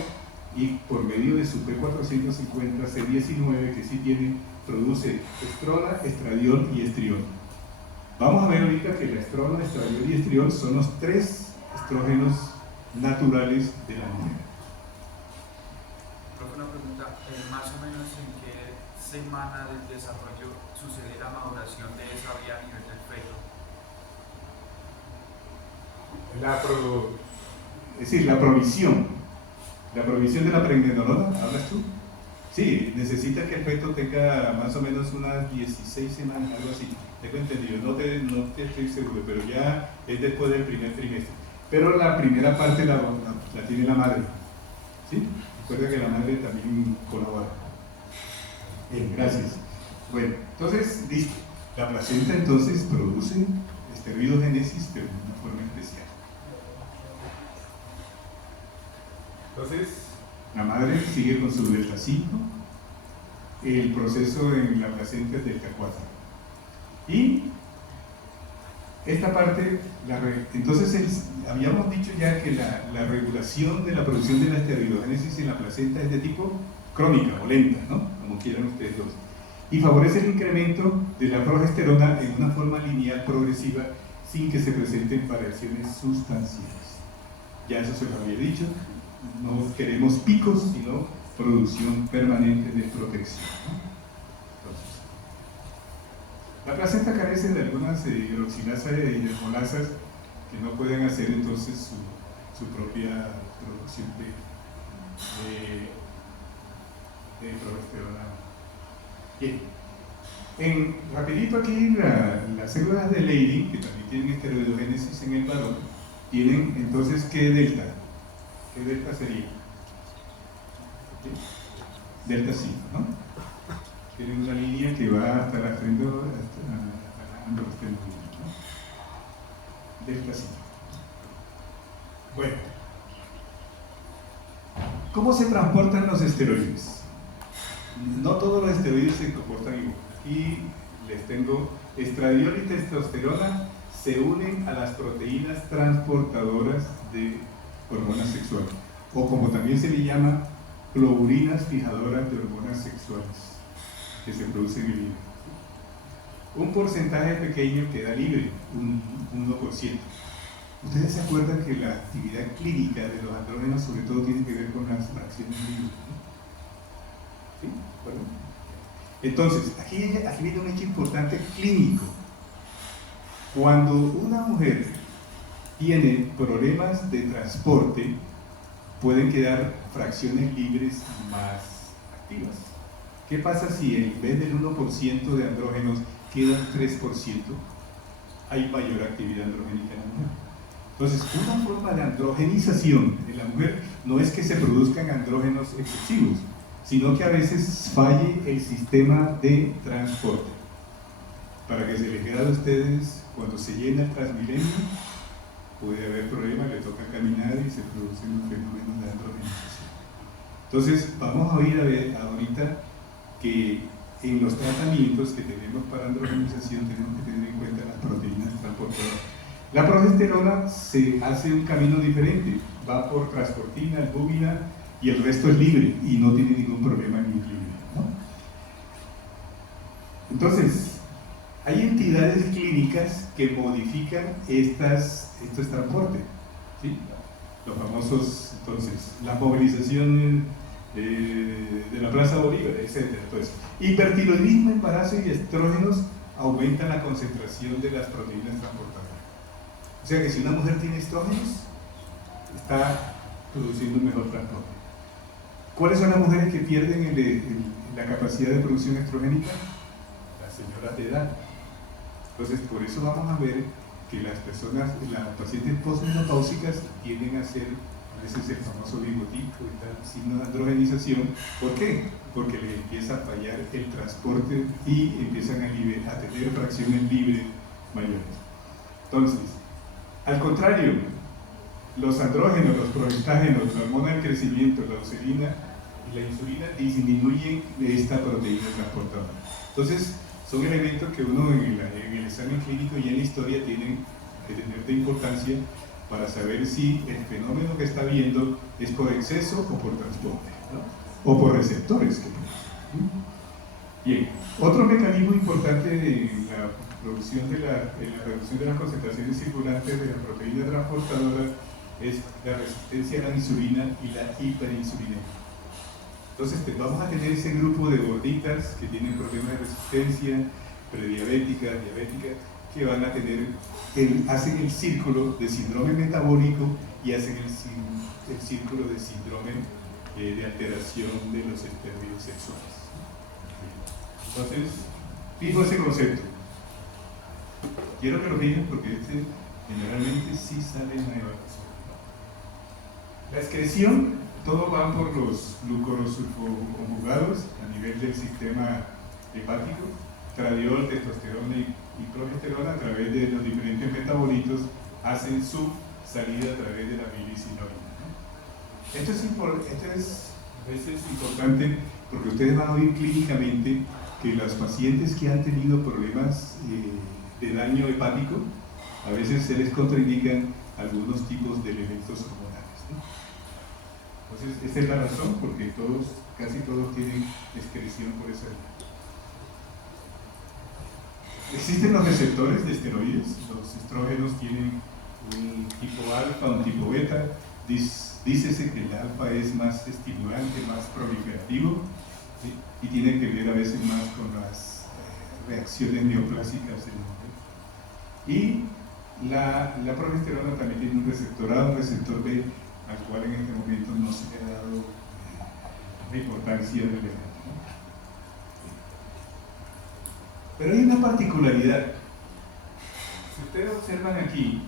y por medio de su P450-C19, que sí produce estrona, estradiol y estriol. Vamos a ver ahorita que la estrona, estradiol y estriol son los tres estrógenos naturales de la mujer. Profe, una pregunta, más o menos en qué semana del desarrollo sucede la maduración de esa vía a nivel del feto. Es decir, la provisión de la pregnenolona, ¿hablas tú? Sí, necesita que el feto tenga más o menos unas 16 semanas, algo así. Tengo entendido, no te estoy seguro, pero ya es después del primer trimestre. Pero la primera parte la tiene la madre. ¿Sí? Recuerda que la madre también colabora. Bien, gracias. Bueno, entonces, listo. La placenta entonces produce esteroidogénesis, pero de una forma especial. Entonces, la madre sigue con su delta 5, el proceso en la placenta es delta 4. Y esta parte, entonces habíamos dicho ya que la regulación de la producción de la esteroidogénesis en la placenta es de tipo crónica o lenta, ¿no? Como quieran ustedes dos. Y favorece el incremento de la progesterona en una forma lineal progresiva sin que se presenten variaciones sustanciales. Ya eso se lo había dicho. No queremos picos, sino producción permanente de protección, ¿no? Entonces, la placenta carece de algunas hidroxilasas y hidrocolasas que no pueden hacer entonces su propia producción de progesterona. Bien, rapidito aquí las células de Leydig, que también tienen esteroidogénesis en el varón, tienen entonces ¿qué delta? ¿Qué delta sería? Delta 5, ¿no? Tienen una línea que va hasta la frente, hasta la androstenina, ¿no? Delta 5. Bueno, ¿cómo se transportan los esteroides? No todos los esteroides se comportan igual. Aquí les tengo estradiol y testosterona se unen a las proteínas transportadoras de hormonas sexuales, o como también se le llama, globurinas fijadoras de hormonas sexuales que se producen en el hígado. Un porcentaje pequeño queda libre, un 1%. Ustedes se acuerdan que la actividad clínica de los andrógenos sobre todo tiene que ver con las fracciones libres, ¿no? ¿Sí? ¿Bueno? Entonces, aquí viene un hecho importante clínico. Cuando una mujer tiene problemas de transporte, pueden quedar fracciones libres más activas. ¿Qué pasa si en vez del 1% de andrógenos quedan 3%? Hay mayor actividad androgénica en la mujer. Entonces, una forma de androgenización en la mujer no es que se produzcan andrógenos excesivos, sino que a veces falle el sistema de transporte. Para que se les quede a ustedes, cuando se llena el Transmilenio, puede haber problemas, le toca caminar y se producen los fenómenos de androgenización. Entonces, vamos a ver ahorita que en los tratamientos que tenemos para androgenización tenemos que tener en cuenta las proteínas transportadoras. La progesterona se hace un camino diferente, va por transportina, albúmina y el resto es libre y no tiene ningún problema en libre, ¿no? Entonces, hay entidades clínicas que modifican estos transportes, ¿sí? Los famosos, entonces, la movilización de la Plaza Bolívar, etc. Entonces, hipertiroidismo, embarazo y estrógenos aumentan la concentración de las proteínas transportadoras. O sea que si una mujer tiene estrógenos, está produciendo un mejor transporte. ¿Cuáles son las mujeres que pierden la capacidad de producción estrogénica? Las señoras de edad. Entonces, por eso vamos a ver que las pacientes postmenopáusicas tienden a ser a veces el famoso bigotico y tal, signo de androgenización. ¿Por qué? Porque les empieza a fallar el transporte y empiezan a tener fracciones libres mayores. Entonces, al contrario, los andrógenos, los progestágenos, la hormona del crecimiento, la leucemina y la insulina disminuyen esta proteína transportadora. Entonces, son elementos que uno en el examen clínico y en la historia tienen que tener de importancia para saber si el fenómeno que está viendo es por exceso o por transporte, ¿no? O por receptores. Bien, otro mecanismo importante en la reducción de las concentraciones circulantes de la proteína transportadora es la resistencia a la insulina y la hiperinsulinemia. Entonces vamos a tener ese grupo de gorditas que tienen problemas de resistencia, prediabéticas, diabéticas, que van a tener, hacen el círculo de síndrome metabólico y hacen el círculo de síndrome de alteración de los estériles sexuales. Entonces, fijo ese concepto. Quiero que lo fijen porque generalmente sí sale en la evaluación. La excreción, todo va por los glucosulfoconjugados a nivel del sistema hepático, estradiol, testosterona y progesterona a través de los diferentes metabolitos hacen su salida a través de la bilis y la orina. Esto es a veces importante porque ustedes van a oír clínicamente que los pacientes que han tenido problemas de daño hepático, a veces se les contraindican algunos tipos de elementos hormonales, ¿no? Entonces, esa es la razón porque casi todos tienen excreción por esa vía. Existen los receptores de esteroides, los estrógenos tienen un tipo alfa, un tipo beta, dícese que el alfa es más estimulante, más proliferativo, ¿sí? Y tiene que ver a veces más con las reacciones neoplásicas en la mujer. Y la progesterona también tiene un receptor A, un receptor B, al cual en este momento no se le ha dado la importancia relevante, ¿no? Pero hay una particularidad. Si ustedes observan aquí,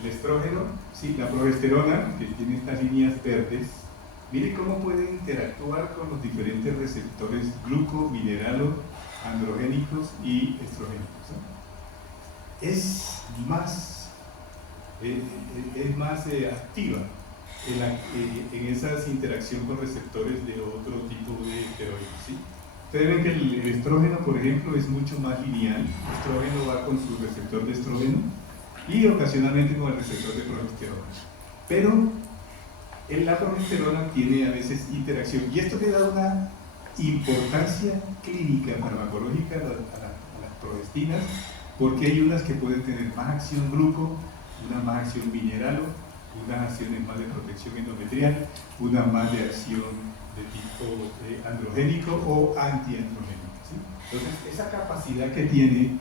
el estrógeno, sí, la progesterona, que tiene estas líneas verdes, miren cómo puede interactuar con los diferentes receptores gluco, mineralo, androgénicos y estrogénicos, ¿no? Es más activa en esa interacción con receptores de otro tipo de esteroides, ¿sí? Ustedes ven que el estrógeno, por ejemplo, es mucho más lineal. El estrógeno va con su receptor de estrógeno y ocasionalmente con el receptor de progesterona. Pero la progesterona tiene a veces interacción y esto le da una importancia clínica farmacológica a las progestinas, porque hay unas que pueden tener más acción gluco, una más acción mineralo, unas acciones más de protección endometrial, una más de acción de tipo androgénico o antiandrogénico, ¿sí? Entonces, esa capacidad que tiene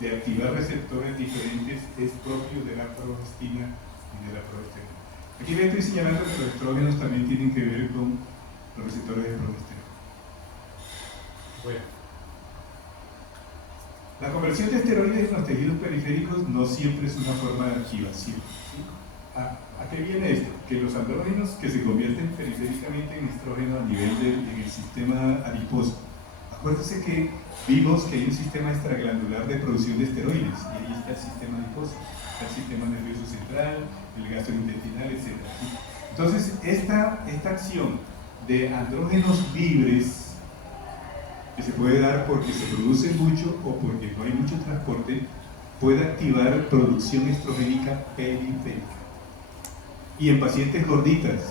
de activar receptores diferentes es propio de la progestina y de la progesterona. Aquí les estoy señalando que los estrógenos también tienen que ver con los receptores de progesterona. Bueno, la conversión de esteroides en los tejidos periféricos no siempre es una forma de activación, ¿sí? ¿A qué viene esto? Que los andrógenos que se convierten periféricamente en estrógeno a nivel en el sistema adiposo. Acuérdense que vimos que hay un sistema extraglandular de producción de esteroides, y ahí está el sistema adiposo, está el sistema nervioso central, el gastrointestinal, etc. Entonces, esta acción de andrógenos libres, que se puede dar porque se produce mucho o porque no hay mucho transporte, puede activar producción estrogénica periférica. Y en pacientes gorditas,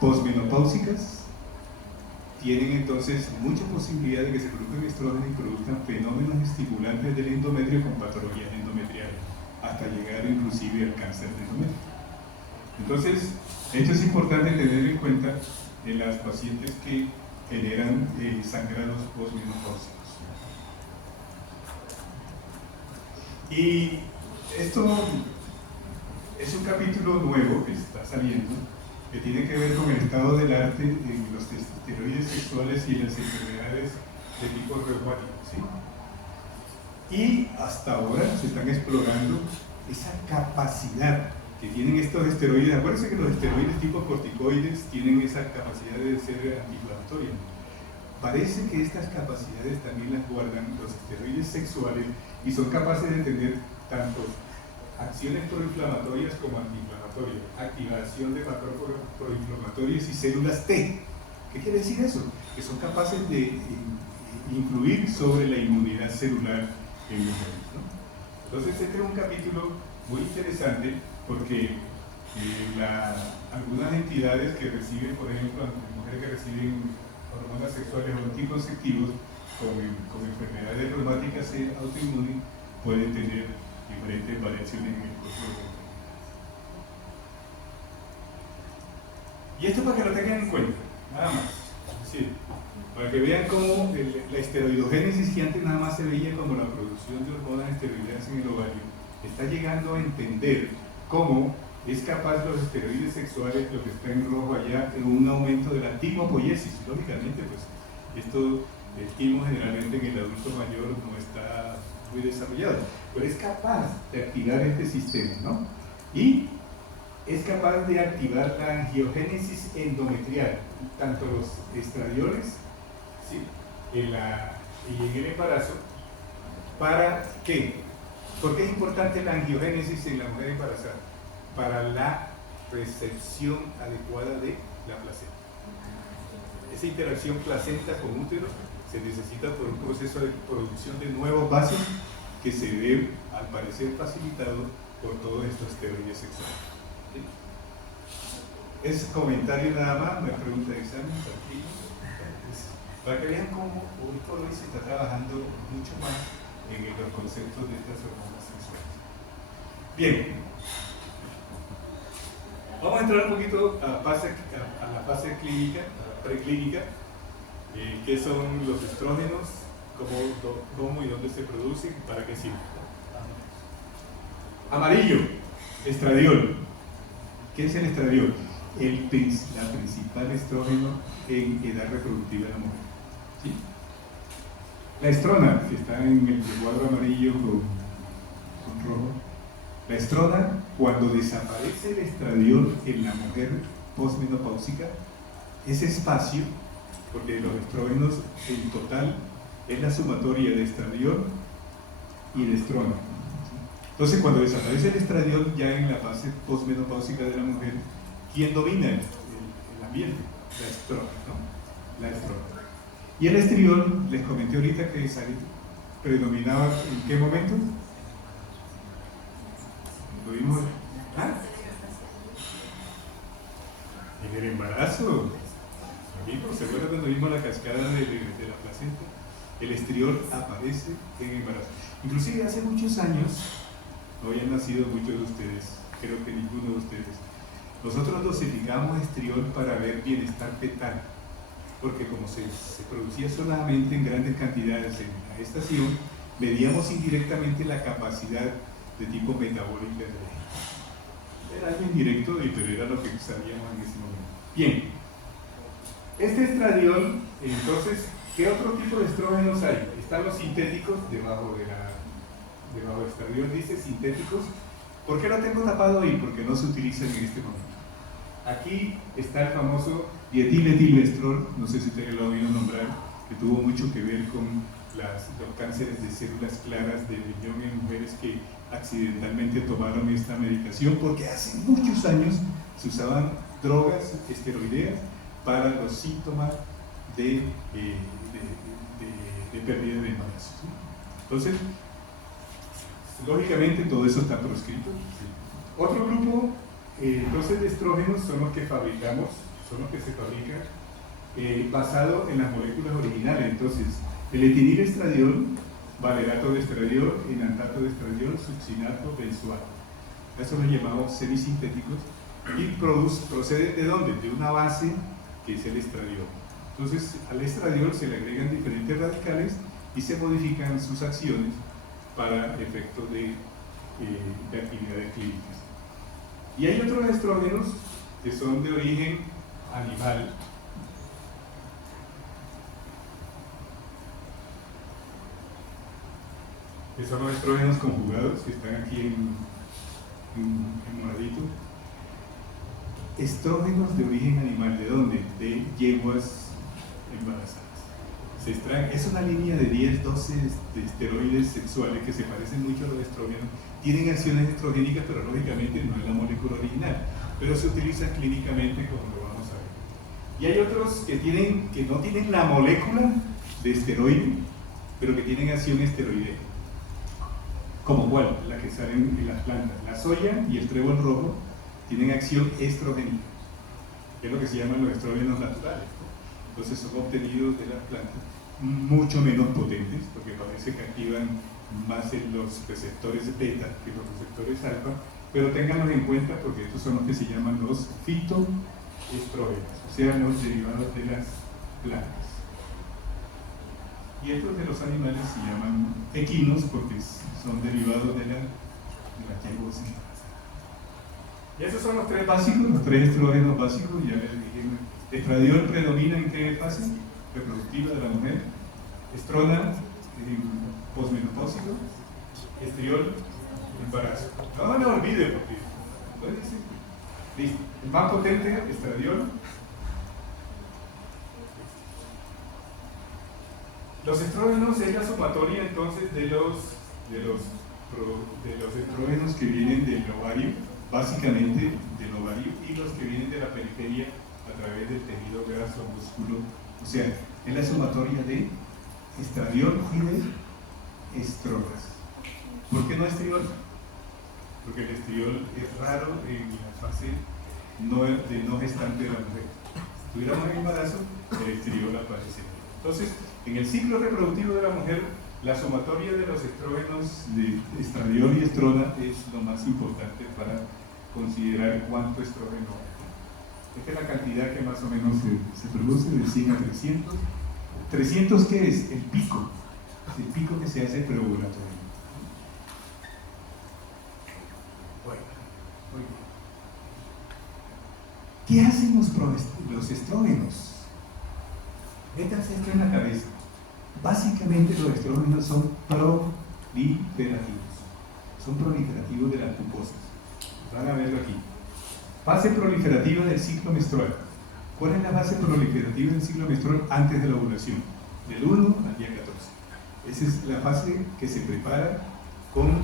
posmenopáusicas, tienen entonces mucha posibilidad de que se produzcan estrógenos y produzcan fenómenos estimulantes del endometrio con patologías endometriales, hasta llegar inclusive al cáncer de endometrio. Entonces, esto es importante tener en cuenta en las pacientes que generan sangrados posmenopáusicos. Y esto es un capítulo nuevo que está saliendo, que tiene que ver con el estado del arte en los esteroides sexuales y las enfermedades de tipo reumático, ¿sí? Y hasta ahora se están explorando esa capacidad que tienen estos esteroides. Acuérdense que los esteroides tipo corticoides tienen esa capacidad de ser antiinflamatorios. Parece que estas capacidades también las guardan los esteroides sexuales y son capaces de tener tanto acciones proinflamatorias como antiinflamatorias, activación de factores proinflamatorios y células T. ¿Qué quiere decir eso? Que son capaces de influir sobre la inmunidad celular en los organismos, ¿no? Entonces este es un capítulo muy interesante porque algunas entidades que reciben, por ejemplo, mujeres que reciben hormonas sexuales o anticonceptivos con enfermedades reumáticas e autoinmunes pueden tener diferentes variaciones en el cuerpo. Y esto para que lo tengan en cuenta, nada más. Es decir, para que vean cómo la esteroidogénesis, que antes nada más se veía como la producción de hormonas esteroideas en el ovario, está llegando a entender cómo es capaz los esteroides sexuales, lo que está en rojo allá, en un aumento de la timopoiesis. Lógicamente, pues, esto el timo generalmente en el adulto mayor no está muy desarrollado, pero es capaz de activar este sistema, ¿no? Y es capaz de activar la angiogénesis endometrial, tanto los estradioles, ¿sí? y en el embarazo. ¿Para qué? ¿Por qué es importante la angiogénesis en la mujer embarazada? Para la recepción adecuada de la placenta. Esa interacción placenta con útero se necesita por un proceso de producción de nuevos vasos que se ve, al parecer, facilitado por todos estos esteroides sexuales. ¿Sí? Es comentario nada más, no hay pregunta de examen, tranquilo. Para que vean cómo hoy por hoy se está trabajando mucho más en los conceptos de estas hormonas sexuales. Bien, vamos a entrar un poquito a la fase clínica, a la preclínica. ¿Qué son los estrógenos? ¿Cómo y dónde se producen? ¿Para qué sirven? Amarillo, estradiol. ¿Qué es el estradiol? La principal estrógeno en edad reproductiva de la mujer. ¿Sí? La estrona, que está en el cuadro amarillo con rojo. La estrona, cuando desaparece el estradiol en la mujer posmenopáusica, ese espacio, porque los estrógenos en total es la sumatoria de estradiol y de estrona. Entonces, cuando desaparece el estradiol ya en la fase posmenopáusica de la mujer, ¿quién domina el ambiente? La estrona, ¿no? La estrona. Y el estriol, les comenté ahorita que predominaba ¿en qué momento? ¿Lo vimos? ¿Ah? En el embarazo. ¿Se acuerdan cuando vimos la cascada de la placenta? El estriol aparece en el embarazo. Inclusive hace muchos años, no habían nacido muchos de ustedes, creo que ninguno de ustedes, nosotros dosificamos estriol para ver bienestar fetal, porque como se producía solamente en grandes cantidades en la gestación, medíamos indirectamente la capacidad de tipo metabólica de la gente. Era algo indirecto, pero era lo que sabíamos en ese momento. Bien, este estradiol, entonces, ¿Qué otro tipo de estrógenos hay? Están los sintéticos debajo del estradiol, dice sintéticos. ¿Por qué lo tengo tapado ahí? Porque no se utilizan en este momento. Aquí está el famoso dietiletilvestrol, no sé si ustedes lo han oído nombrar, que tuvo mucho que ver con los cánceres de células claras de riñón en mujeres que accidentalmente tomaron esta medicación, porque hace muchos años se usaban drogas esteroideas para los síntomas de pérdida de embarazo. ¿Sí? Entonces, lógicamente todo eso está proscrito. ¿Sí? Otro grupo entonces de estrógenos son los que fabricamos, son los que se fabrican basado en las moléculas originales. Entonces, el etinilestradiol, valerato de estradiol, enantato de estradiol, succinato, benzoato. Esos los llamamos semisintéticos y proceden ¿de dónde? De una base que es el estradiol. Entonces, al estradiol se le agregan diferentes radicales y se modifican sus acciones para efectos de actividades clínicas. Y hay otros estrógenos que son de origen animal, que son los estrógenos conjugados, que están aquí en moradito. Estrógenos de origen animal, ¿de dónde? De yeguas embarazadas. Se extraen, es una línea de 10, 12 de esteroides sexuales que se parecen mucho a los estrógenos, tienen acciones estrogénicas, pero lógicamente no es la molécula original, pero se utilizan clínicamente como lo vamos a ver. Y hay otros que no tienen la molécula de esteroide, pero que tienen acción esteroidea. ¿Como cuál? La que salen en las plantas. La soya y el trébol rojo tienen acción estrogénica, que es lo que se llaman los estrógenos naturales. Entonces son obtenidos de las plantas, mucho menos potentes, porque parece que activan más en los receptores beta que los receptores alfa, pero ténganlos en cuenta porque estos son los que se llaman los fitoestrógenos, o sea, los derivados de las plantas. Y estos de los animales se llaman equinos porque son derivados de la yeguas embarazadas. Y esos son los tres básicos, los tres estrógenos básicos, ya les dije. Estradiol predomina en qué fase reproductiva de la mujer, estrona posmenopáusico, estriol embarazo. No me olvide porque puede decir. Listo. El más potente, estradiol. Los estrógenos es la sumatoria entonces de los estrógenos que vienen del ovario, básicamente del ovario, y los que vienen de la periferia a través del tejido graso, músculo, o sea, es la sumatoria de estradiol y de estrógenos. ¿Por qué no estriol? Porque el estriol es raro en la fase de no gestante de la mujer. Si tuviéramos el embarazo, el estriol aparece. Entonces, en el ciclo reproductivo de la mujer, la sumatoria de los estrógenos de estradiol y estrona es lo más importante para considerar cuánto estrógeno hay. Esta es la cantidad que más o menos se produce de 100 a 300. ¿300 qué es? El pico. Es el pico que se hace preovulatorio. Bueno, muy bien. ¿Qué hacen los estrógenos? Métanse esto en la cabeza. Básicamente los estrógenos son proliferativos. Son proliferativos de las mucosas. Van a verlo aquí. Fase proliferativa del ciclo menstrual. ¿Cuál es la fase proliferativa del ciclo menstrual antes de la ovulación? Del 1 al día 14. Esa es la fase que se prepara con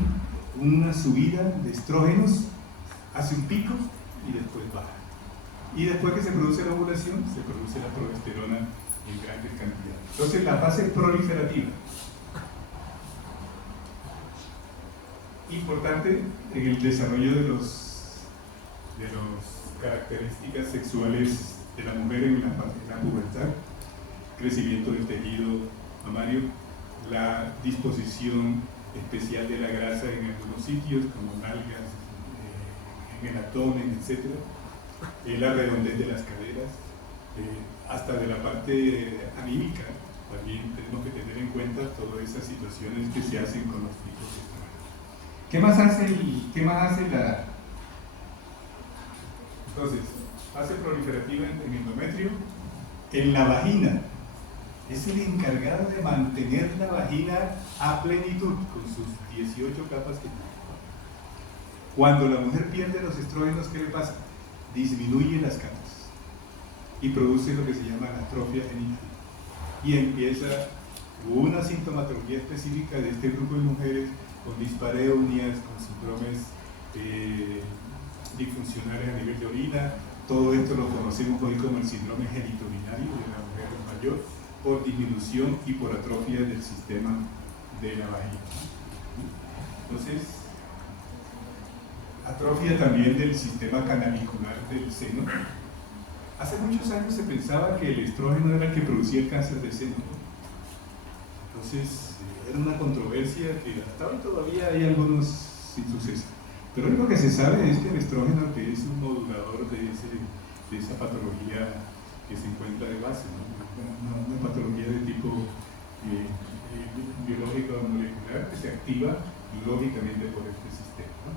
una subida de estrógenos, hace un pico y después baja. Y después que se produce la ovulación, se produce la progesterona en grandes cantidades. Entonces, la fase proliferativa. Importante en el desarrollo de las características sexuales de la mujer en la pubertad, crecimiento del tejido mamario, la disposición especial de la grasa en algunos sitios, como nalgas, en el abdomen, etc. La redondez de las caderas, hasta de la parte anímica. También tenemos que tener en cuenta todas esas situaciones que se hacen con los picos de estrógeno. ¿Qué más hace la? Entonces, fase proliferativa en el endometrio, en la vagina. es el encargado de mantener la vagina a plenitud con sus 18 capas que tiene. Cuando la mujer pierde los estrógenos, ¿qué le pasa? Disminuye las capas y produce lo que se llama atrofia genital. Y empieza una sintomatología específica de este grupo de mujeres con dispareunias, con síndromes disfuncionales a nivel de orina. Todo esto lo conocemos hoy como el síndrome genitourinario de la mujer mayor, por disminución y por atrofia del sistema de la vagina. Entonces, atrofia también del sistema canalicular del seno. Hace muchos años se pensaba que el estrógeno era el que producía el cáncer de seno. Entonces, era una controversia que hasta hoy todavía hay algunos sin suceso. Pero lo que se sabe es que el estrógeno, que es un modulador de esa patología que se encuentra de base, ¿no? Una patología de tipo biológico molecular que se activa lógicamente por este sistema, ¿no?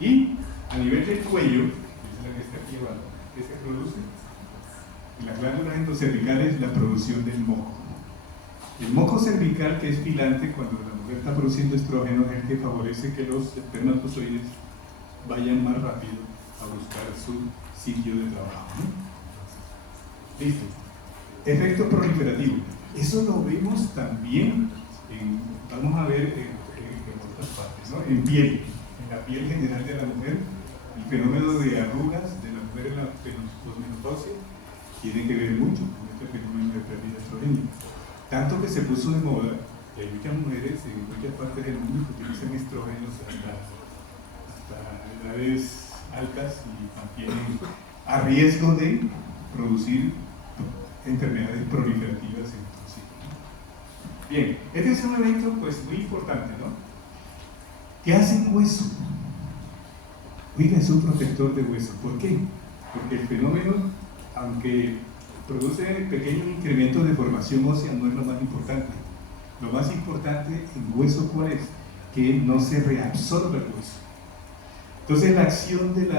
Y a nivel del cuello, que es la que está aquí abajo, ¿qué se produce? En las glándulas endocervicales, la producción del moco. El moco cervical, que es pilante, cuando la mujer está produciendo estrógeno, es el que favorece que los espermatozoides vayan más rápido a buscar su sitio de trabajo, ¿no? Listo. Efecto proliferativo. Eso lo vemos también vamos a ver en otras partes, ¿no? En piel, en la piel general de la mujer, el fenómeno de arrugas de la mujer en la posmenopausia tiene que ver mucho con este fenómeno de pérdida estrogénica. Tanto que se puso de moda que hay muchas mujeres en muchas partes del mundo que utilizan estrógenos hasta edades altas y mantienen a riesgo de producir enfermedades proliferativas en el ciclo. Bien, este es un evento pues muy importante, ¿no? ¿Qué hace un hueso? Oiga, es un protector de hueso. ¿Por qué? Porque el fenómeno, aunque produce pequeños incrementos de formación ósea, no es lo más importante. Lo más importante en hueso, ¿cuál es? Que no se reabsorbe el hueso. Entonces la acción del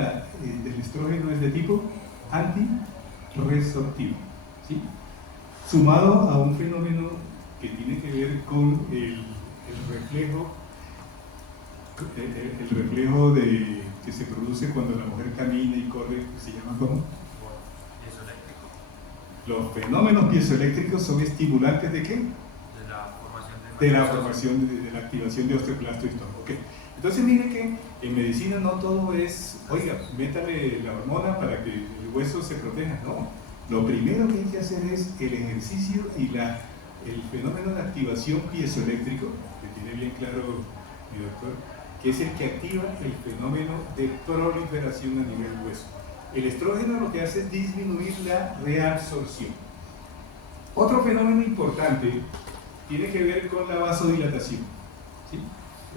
estrógeno es de tipo antirresorptivo, ¿sí? Sumado a un fenómeno que tiene que ver con el reflejo que se produce cuando la mujer camina y corre, se llama ¿cómo? Los fenómenos piezoeléctricos son estimulantes ¿de qué? De la activación de osteoclastos y todo. Okay. Entonces mire que en medicina no todo es, oiga, métale la hormona para que el hueso se proteja. No, lo primero que hay que hacer es el ejercicio y el fenómeno de activación piezoeléctrico, que tiene bien claro mi doctor, que es el que activa el fenómeno de proliferación a nivel hueso. El estrógeno lo que hace es disminuir la reabsorción. Otro fenómeno importante tiene que ver con la vasodilatación, ¿sí?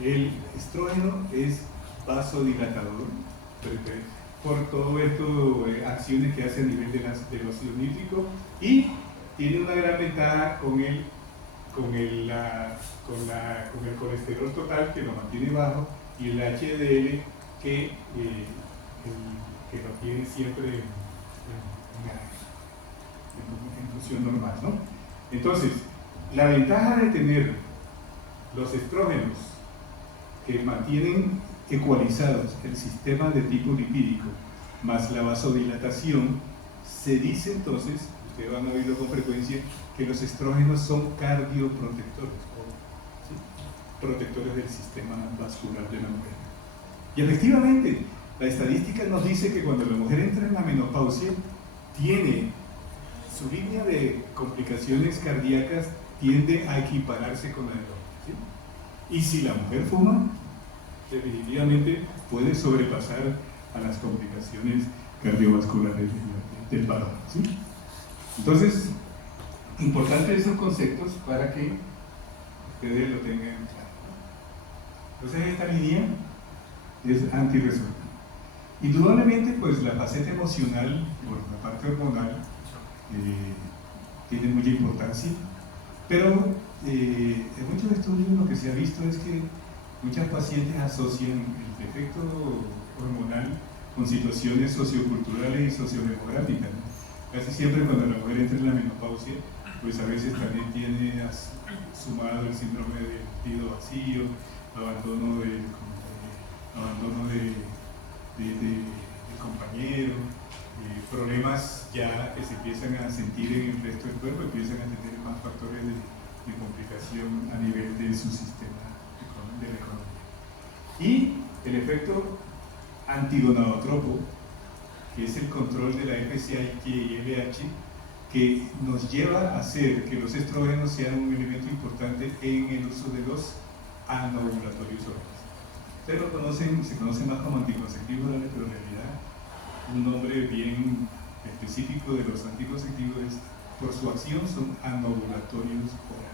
El estrógeno es vasodilatador por todo esto, acciones que hace a nivel del ácido nítrico, y tiene una gran ventaja con el colesterol total, que lo mantiene bajo, y el HDL que lo tiene siempre en función normal, ¿no? Entonces, la ventaja de tener los estrógenos que mantienen ecualizados el sistema de tipo lipídico más la vasodilatación, se dice entonces, ustedes van a oírlo con frecuencia, que los estrógenos son cardioprotectores, ¿sí? Protectores del sistema vascular de la mujer. Y efectivamente, la estadística nos dice que cuando la mujer entra en la menopausia, tiene su línea de complicaciones cardíacas tiende a equipararse con la del hombre, ¿sí? Y si la mujer fuma, definitivamente puede sobrepasar a las complicaciones cardiovasculares del varón, ¿sí? Entonces, importantes esos conceptos para que ustedes lo tengan claro. Entonces, esta línea es antirresorptiva. Indudablemente, pues la faceta emocional, por la parte hormonal, tiene mucha importancia, pero en muchos estudios lo que se ha visto es que muchas pacientes asocian el defecto hormonal con situaciones socioculturales y sociodemográficas, ¿no? Casi siempre cuando la mujer entra en la menopausia, pues a veces también tiene sumado el síndrome del nido vacío, abandono del compañero, problemas ya que se empiezan a sentir en el resto del cuerpo, empiezan a tener más factores de complicación a nivel de su sistema de la economía. Y el efecto antigonadotropo, que es el control de la FSH y LH, que nos lleva a hacer que los estrógenos sean un elemento importante en el uso de los anovulatorios orales. Ustedes lo conocen, se conocen más como anticonceptivos orales, pero en realidad un nombre bien específico de los anticonceptivos es, por su acción, son anovulatorios orales.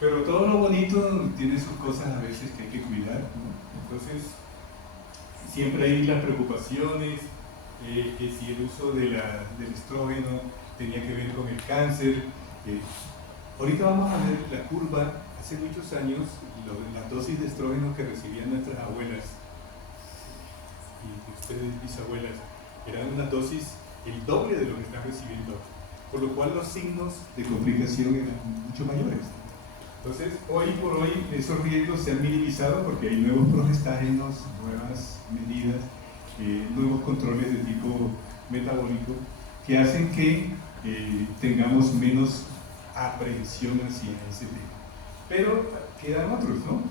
Pero todo lo bonito tiene sus cosas a veces que hay que cuidar, ¿no? Entonces, siempre hay las preocupaciones, que si el uso del estrógeno tenía que ver con el cáncer. Ahorita vamos a ver la curva. Hace muchos años, las dosis de estrógeno que recibían nuestras abuelas y ustedes, bisabuelas, eran unas dosis el doble de lo que están recibiendo, por lo cual los signos de complicación eran mucho mayores. Entonces, hoy por hoy, esos riesgos se han minimizado porque hay nuevos progestágenos, nuevas medidas, nuevos controles de tipo metabólico que hacen que tengamos menos aprehensión hacia ese tema. Pero quedan otros, ¿no?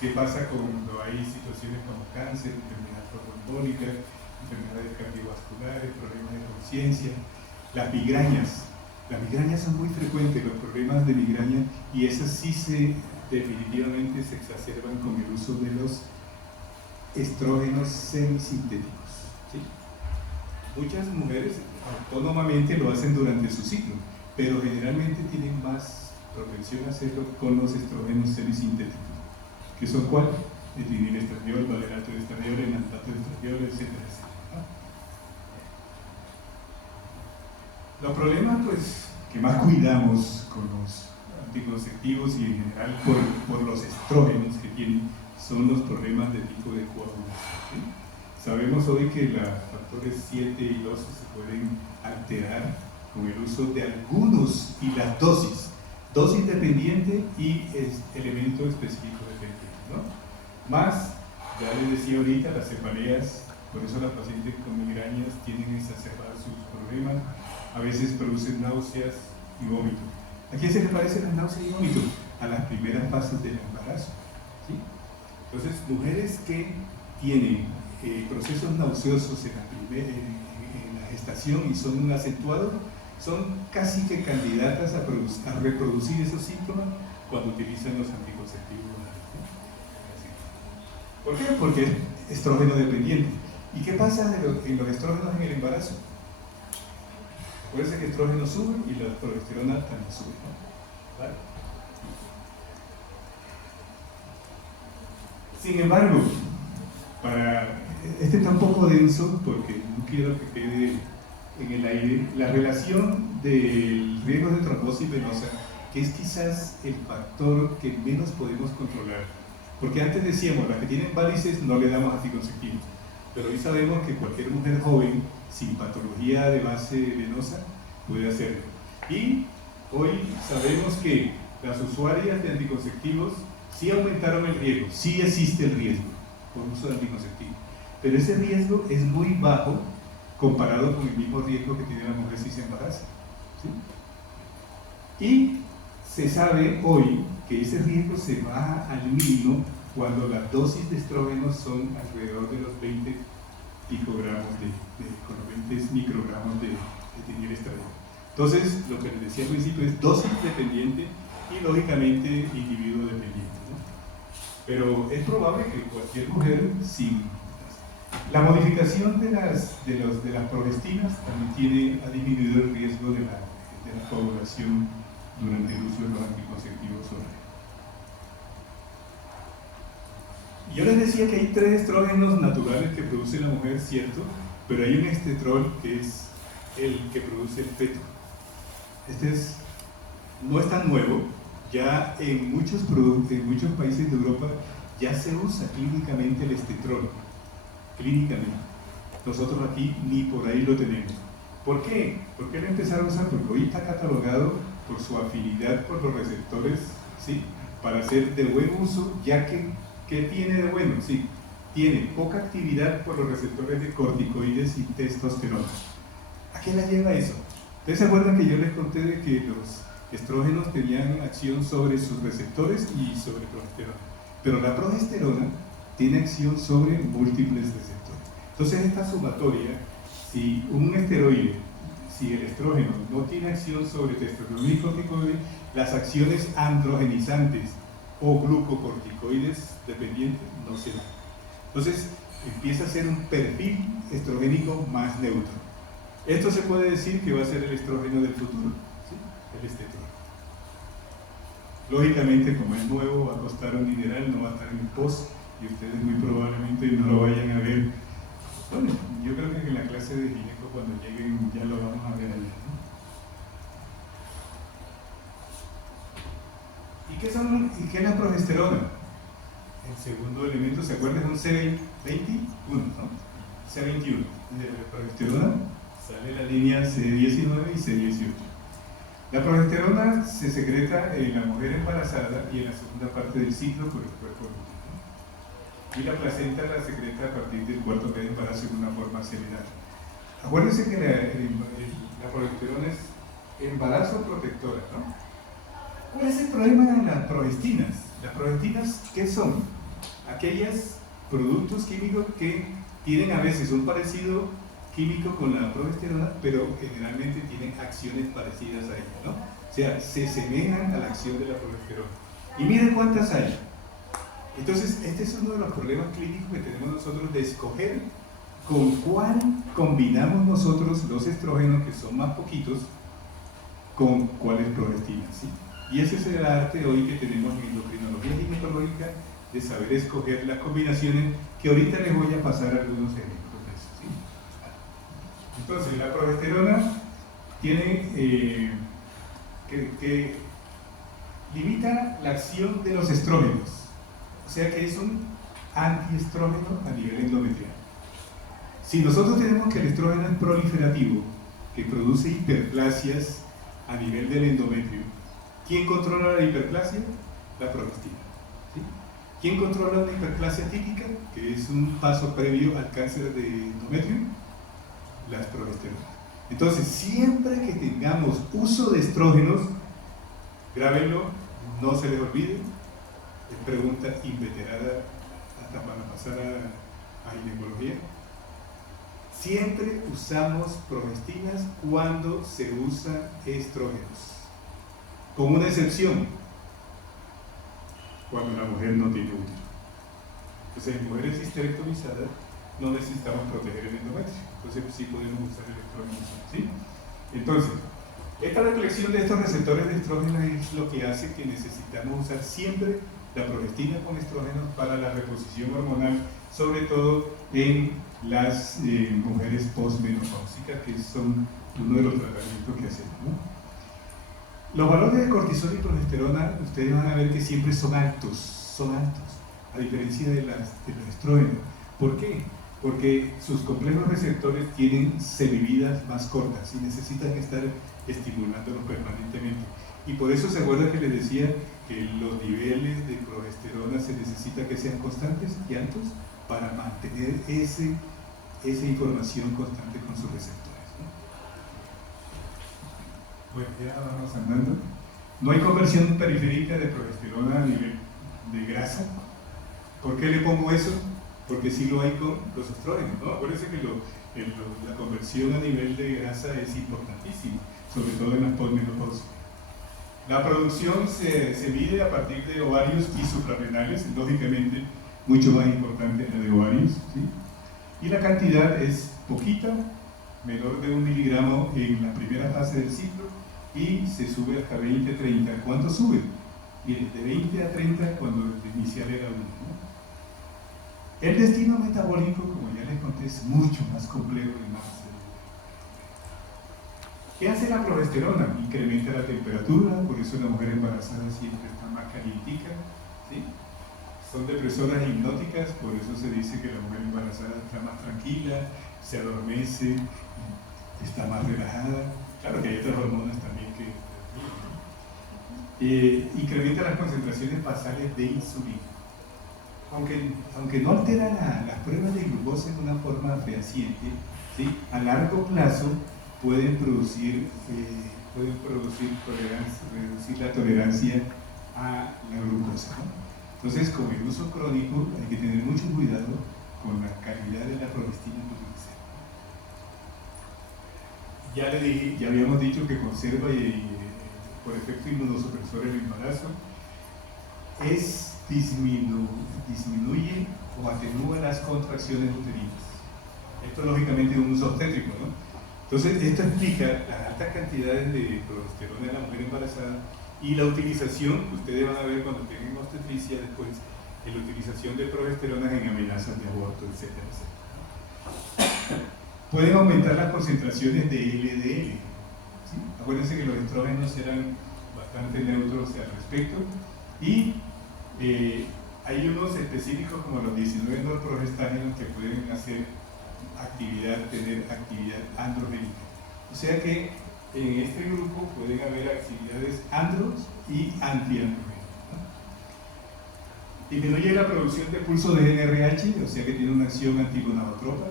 ¿Qué pasa cuando hay situaciones como cáncer, enfermedad trombólica, enfermedades cardiovasculares, problemas de conciencia, las migrañas? Las migrañas son muy frecuentes, los problemas de migraña, y esas sí definitivamente se exacerban con el uso de los estrógenos semisintéticos, ¿sí? Muchas mujeres autónomamente lo hacen durante su ciclo, pero generalmente tienen más propensión a hacerlo con los estrógenos semisintéticos, que son ¿cuál? Etinilestradiol, valerato de estradiol, enantato de estradiol, etcétera, etcétera, ¿no? Los problemas, pues, que más cuidamos con los anticonceptivos y en general por los estrógenos que tienen, son los problemas de tipo de coagulación, ¿sí? Sabemos hoy que los factores 7 y 12 se pueden alterar con el uso de algunos y las dosis dependiente y elemento específico dependiente, ¿no? Más, ya les decía ahorita, las cefaleas, por eso las pacientes con migrañas tienen exacerbados sus problemas, a veces producen náuseas y vómito. ¿A quién se le parecen las náuseas y vómito? A las primeras fases del embarazo, ¿sí? Entonces, mujeres que tienen procesos nauseosos en la gestación y son acentuados, son casi que candidatas a reproducir esos síntomas cuando utilizan los anticonceptivos orales, ¿no? ¿Por qué? Porque es estrógeno dependiente. ¿Y qué pasa en los estrógenos en el embarazo? Acuérdense que el estrógeno sube y la progesterona también sube, ¿no? ¿Vale? Sin embargo, este está un poco denso porque no quiero que quede en el aire la relación del riesgo de trombosis venosa, que es quizás el factor que menos podemos controlar, porque antes decíamos, las que tienen varices no le damos anticonceptivos, pero hoy sabemos que cualquier mujer joven sin patología de base venosa puede hacerlo, y hoy sabemos que las usuarias de anticonceptivos sí aumentaron el riesgo, sí existe el riesgo por uso de anticonceptivos, pero ese riesgo es muy bajo comparado con el mismo riesgo que tiene la mujer si se embaraza, ¿sí? Y se sabe hoy que ese riesgo se baja al mínimo cuando las dosis de estrógenos son alrededor de los 20 picogramos con los 20 microgramos de etinilestradiol. Entonces, lo que les decía al principio es dosis dependiente y lógicamente individuo dependiente, ¿no? Pero es probable que cualquier mujer sin la modificación de las progestinas también ha disminuido el riesgo de la coagulación durante el uso de los anticonceptivos orales. Yo les decía que hay 3 estrógenos naturales que produce la mujer, cierto, pero hay un estetrol que es el que produce el feto. No es tan nuevo, ya en muchos países de Europa ya se usa clínicamente el estetrol. Clínicamente. Nosotros aquí ni por ahí lo tenemos. ¿Por qué? ¿Por qué lo empezaron a usar? Porque hoy está catalogado por su afinidad por los receptores, ¿sí? Para ser de buen uso, ya que, ¿qué tiene de bueno? Sí, tiene poca actividad por los receptores de corticoides y testosterona. ¿A qué la lleva eso? ¿Ustedes se acuerdan que yo les conté de que los estrógenos tenían acción sobre sus receptores y sobre progesterona? Pero la progesterona tiene acción sobre múltiples receptores. Entonces esta sumatoria, si un esteroide, si el estrógeno no tiene acción sobre testosterona y corticoides, las acciones androgenizantes o glucocorticoides dependientes no se dan. Entonces empieza a ser un perfil estrogénico más neutro. Esto se puede decir que va a ser el estrógeno del futuro, ¿sí? El estetrol. Lógicamente, como es nuevo, va a costar un dineral, no va a estar en el post y ustedes muy probablemente no lo vayan a ver. Bueno, yo creo que en la clase de gineco cuando lleguen ya lo vamos a ver allá, ¿no? ¿Y qué es la progesterona? El segundo elemento, ¿se acuerdan? Es un C21, ¿no? C21. De la progesterona sale la línea C19 y C18. La progesterona se secreta en la mujer embarazada y en la segunda parte del ciclo por el cuerpo adulto, ¿no? Y la placenta la secreta a partir del cuarto mes de embarazo en una forma acelerada. Acuérdense que la progesterona es embarazo protectora, ¿no? ¿Cuál es el problema de las progestinas? Las progestinas, ¿qué son? Aquellos productos químicos que tienen a veces un parecido químico con la progesterona, pero generalmente tienen acciones parecidas a ella, ¿no? O sea, se semejan a la acción de la progesterona. Y miren cuántas hay. Entonces, este es uno de los problemas clínicos que tenemos nosotros de escoger con cuál combinamos nosotros los estrógenos, que son más poquitos, con cuáles progestinas, ¿sí? Y ese es el arte hoy que tenemos en endocrinología ginecológica, de saber escoger las combinaciones, que ahorita les voy a pasar algunos ejemplos de eso, ¿sí? Entonces, la progesterona tiene que limita la acción de los estrógenos, o sea que es un antiestrógeno a nivel endometrial. Si nosotros tenemos que el estrógeno es proliferativo, que produce hiperplasias a nivel del endometrio, ¿quién controla la hiperplasia? La progestina, ¿sí? ¿Quién controla una hiperplasia típica, que es un paso previo al cáncer de endometrio? Las progesteronas. Entonces, siempre que tengamos uso de estrógenos, grábenlo, no se les olvide, es pregunta inveterada hasta para pasar a ginecología. Siempre usamos progestinas cuando se usan estrógenos, con una excepción, cuando la mujer no tiene útero. Entonces, en mujeres histerectomizadas no necesitamos proteger el endometrio, entonces sí podemos usar el estrógeno, ¿sí? Entonces, esta reflexión de estos receptores de estrógeno es lo que hace que necesitamos usar siempre la progestina con estrógenos para la reposición hormonal, sobre todo en las mujeres postmenopáusicas, que son uno de los tratamientos que hacemos, ¿no? Los valores de cortisol y progesterona, ustedes van a ver que siempre son altos, a diferencia de los estrógenos. ¿Por qué? Porque sus complejos receptores tienen semividas más cortas y necesitan estar estimulándolos permanentemente. Y por eso se acuerda que les decía que los niveles de progesterona se necesita que sean constantes y altos para mantener esa información constante con sus receptores, ¿no? Bueno, ya vamos andando. No hay conversión periférica de progesterona a nivel de grasa. ¿Por qué le pongo eso? Porque sí lo hay con los estrógenos, ¿no? Acuérdense que la conversión a nivel de grasa es importantísima, sobre todo en las postmenopáusicas. La producción se mide a partir de ovarios y suprarrenales, lógicamente mucho más importante la de ovarios, ¿sí? Y la cantidad es poquita, menor de 1 miligramo en la primera fase del ciclo, y se sube hasta 20-30. ¿Cuánto sube? Miren, de 20 a 30 cuando el inicial era 1, ¿no? El destino metabólico, como ya les conté, es mucho más complejo y más... ¿Qué hace la progesterona? Incrementa la temperatura, por eso la mujer embarazada siempre está más calientica, ¿sí? Son depresoras hipnóticas, por eso se dice que la mujer embarazada está más tranquila, se adormece. está más relajada. Claro que hay otras hormonas también que incrementa las concentraciones basales de insulina. Aunque no altera las pruebas de glucosa en una forma fehaciente, ¿sí? A largo plazo pueden producir tolerancia, reducir la tolerancia a la glucosa, ¿no? Entonces, con el uso crónico hay que tener mucho cuidado con la calidad de la progestina que utilizamos. Ya le dije, ya habíamos dicho que conserva por efecto inmunosupresor el embarazo, disminuye o atenúa las contracciones uterinas. Esto lógicamente es un uso obstétrico, ¿no? Entonces, esto explica las altas cantidades de progesterona en la mujer embarazada y la utilización, ustedes van a ver cuando tengan obstetricia después, la utilización de progesterona en amenazas de aborto, etcétera, etcétera. Pueden aumentar las concentraciones de LDL. ¿Sí? Acuérdense que los estrógenos eran bastante neutros al respecto y hay unos específicos como los 19 norprogestágenos que pueden tener actividad androgénica. O sea que en este grupo pueden haber actividades andros y antiandrogénicas, ¿no? Disminuye la producción de pulso de NRH, o sea que tiene una acción antigonadotropa.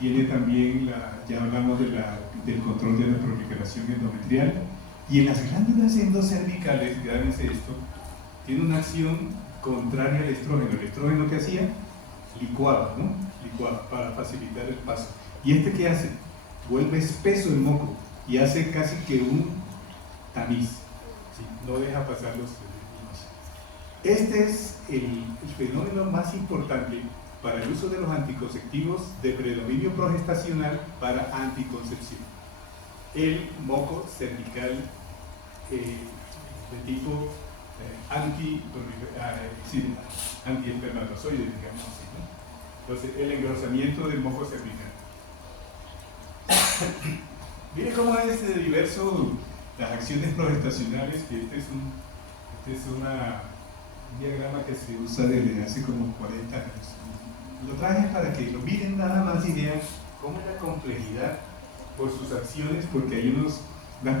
Tiene también, ya hablamos del control de la proliferación endometrial. Y en las glándulas endocervicales, grábense esto, tiene una acción contraria al estrógeno. El estrógeno, ¿qué hacía? Licuaba, ¿no? Licuaba para facilitar el paso. ¿Y este qué hace? Vuelve espeso el moco y hace casi que un tamiz, ¿sí? No deja pasar los niños. Este es el fenómeno más importante para el uso de los anticonceptivos de predominio progestacional para anticoncepción. El moco cervical de tipo antiespermatozoide, digamos así, ¿no? Entonces, el engrosamiento del moco cervical. Mire cómo es diverso las acciones progestacionales, que este es un diagrama que se usa desde hace como 40 años. Lo traje para que lo miren nada más y vean cómo es la complejidad por sus acciones, porque hay unas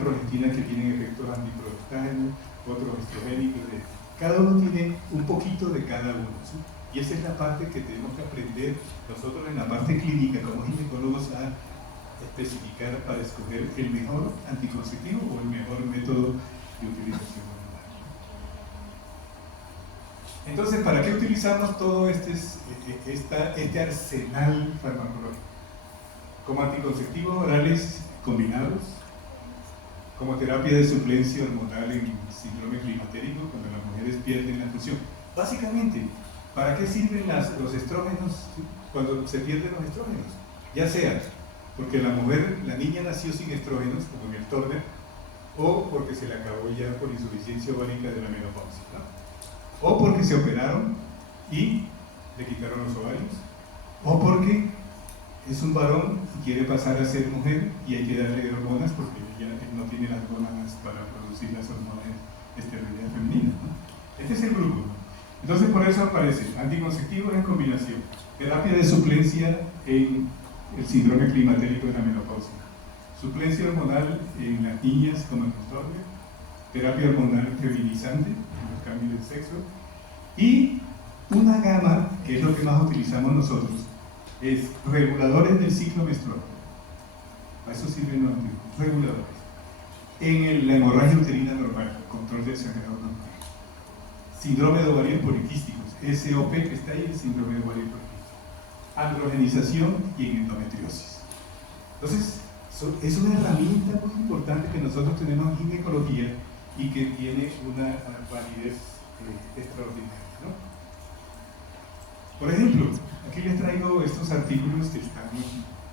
progestinas que tienen efectos antiprogestágenos, otros estrogénicos, cada uno tiene un poquito de cada uno, ¿sí? Y esa es la parte que tenemos que aprender nosotros en la parte clínica como ginecólogos a especificar para escoger el mejor anticonceptivo o el mejor método de utilización hormonal. Entonces, ¿para qué utilizamos todo este arsenal farmacológico? Como anticonceptivos orales combinados, como terapia de suplencia hormonal en síndrome climatérico, cuando las mujeres pierden la función. Básicamente, ¿para qué sirven los estrógenos cuando se pierden los estrógenos? Ya sea porque la niña nació sin estrógenos, como en el Turner, o porque se le acabó ya por insuficiencia ovárica de la menopausia, ¿no? O porque se operaron y le quitaron los ovarios, o porque es un varón y quiere pasar a ser mujer y hay que darle hormonas porque ya no tiene las hormonas para producir las hormonas de esterilidad femenina, ¿no? Este es el grupo. Entonces, por eso aparece anticonceptivos en combinación, terapia de suplencia en el síndrome climatérico de la menopausia, suplencia hormonal en las niñas como el Turner, terapia hormonal feminizante en los cambios de sexo, y una gama, que es lo que más utilizamos nosotros, es reguladores del ciclo menstrual. A eso sirven los reguladores. En la hemorragia uterina normal, control del sangrado normal. Síndrome de ovarios poliquísticos, SOP que está ahí, el síndrome de ovarios poliquísticos. Androgenización y en endometriosis. Entonces, es una herramienta muy importante que nosotros tenemos en ginecología y que tiene una validez extraordinaria, ¿no? Por ejemplo, aquí les traigo estos artículos que están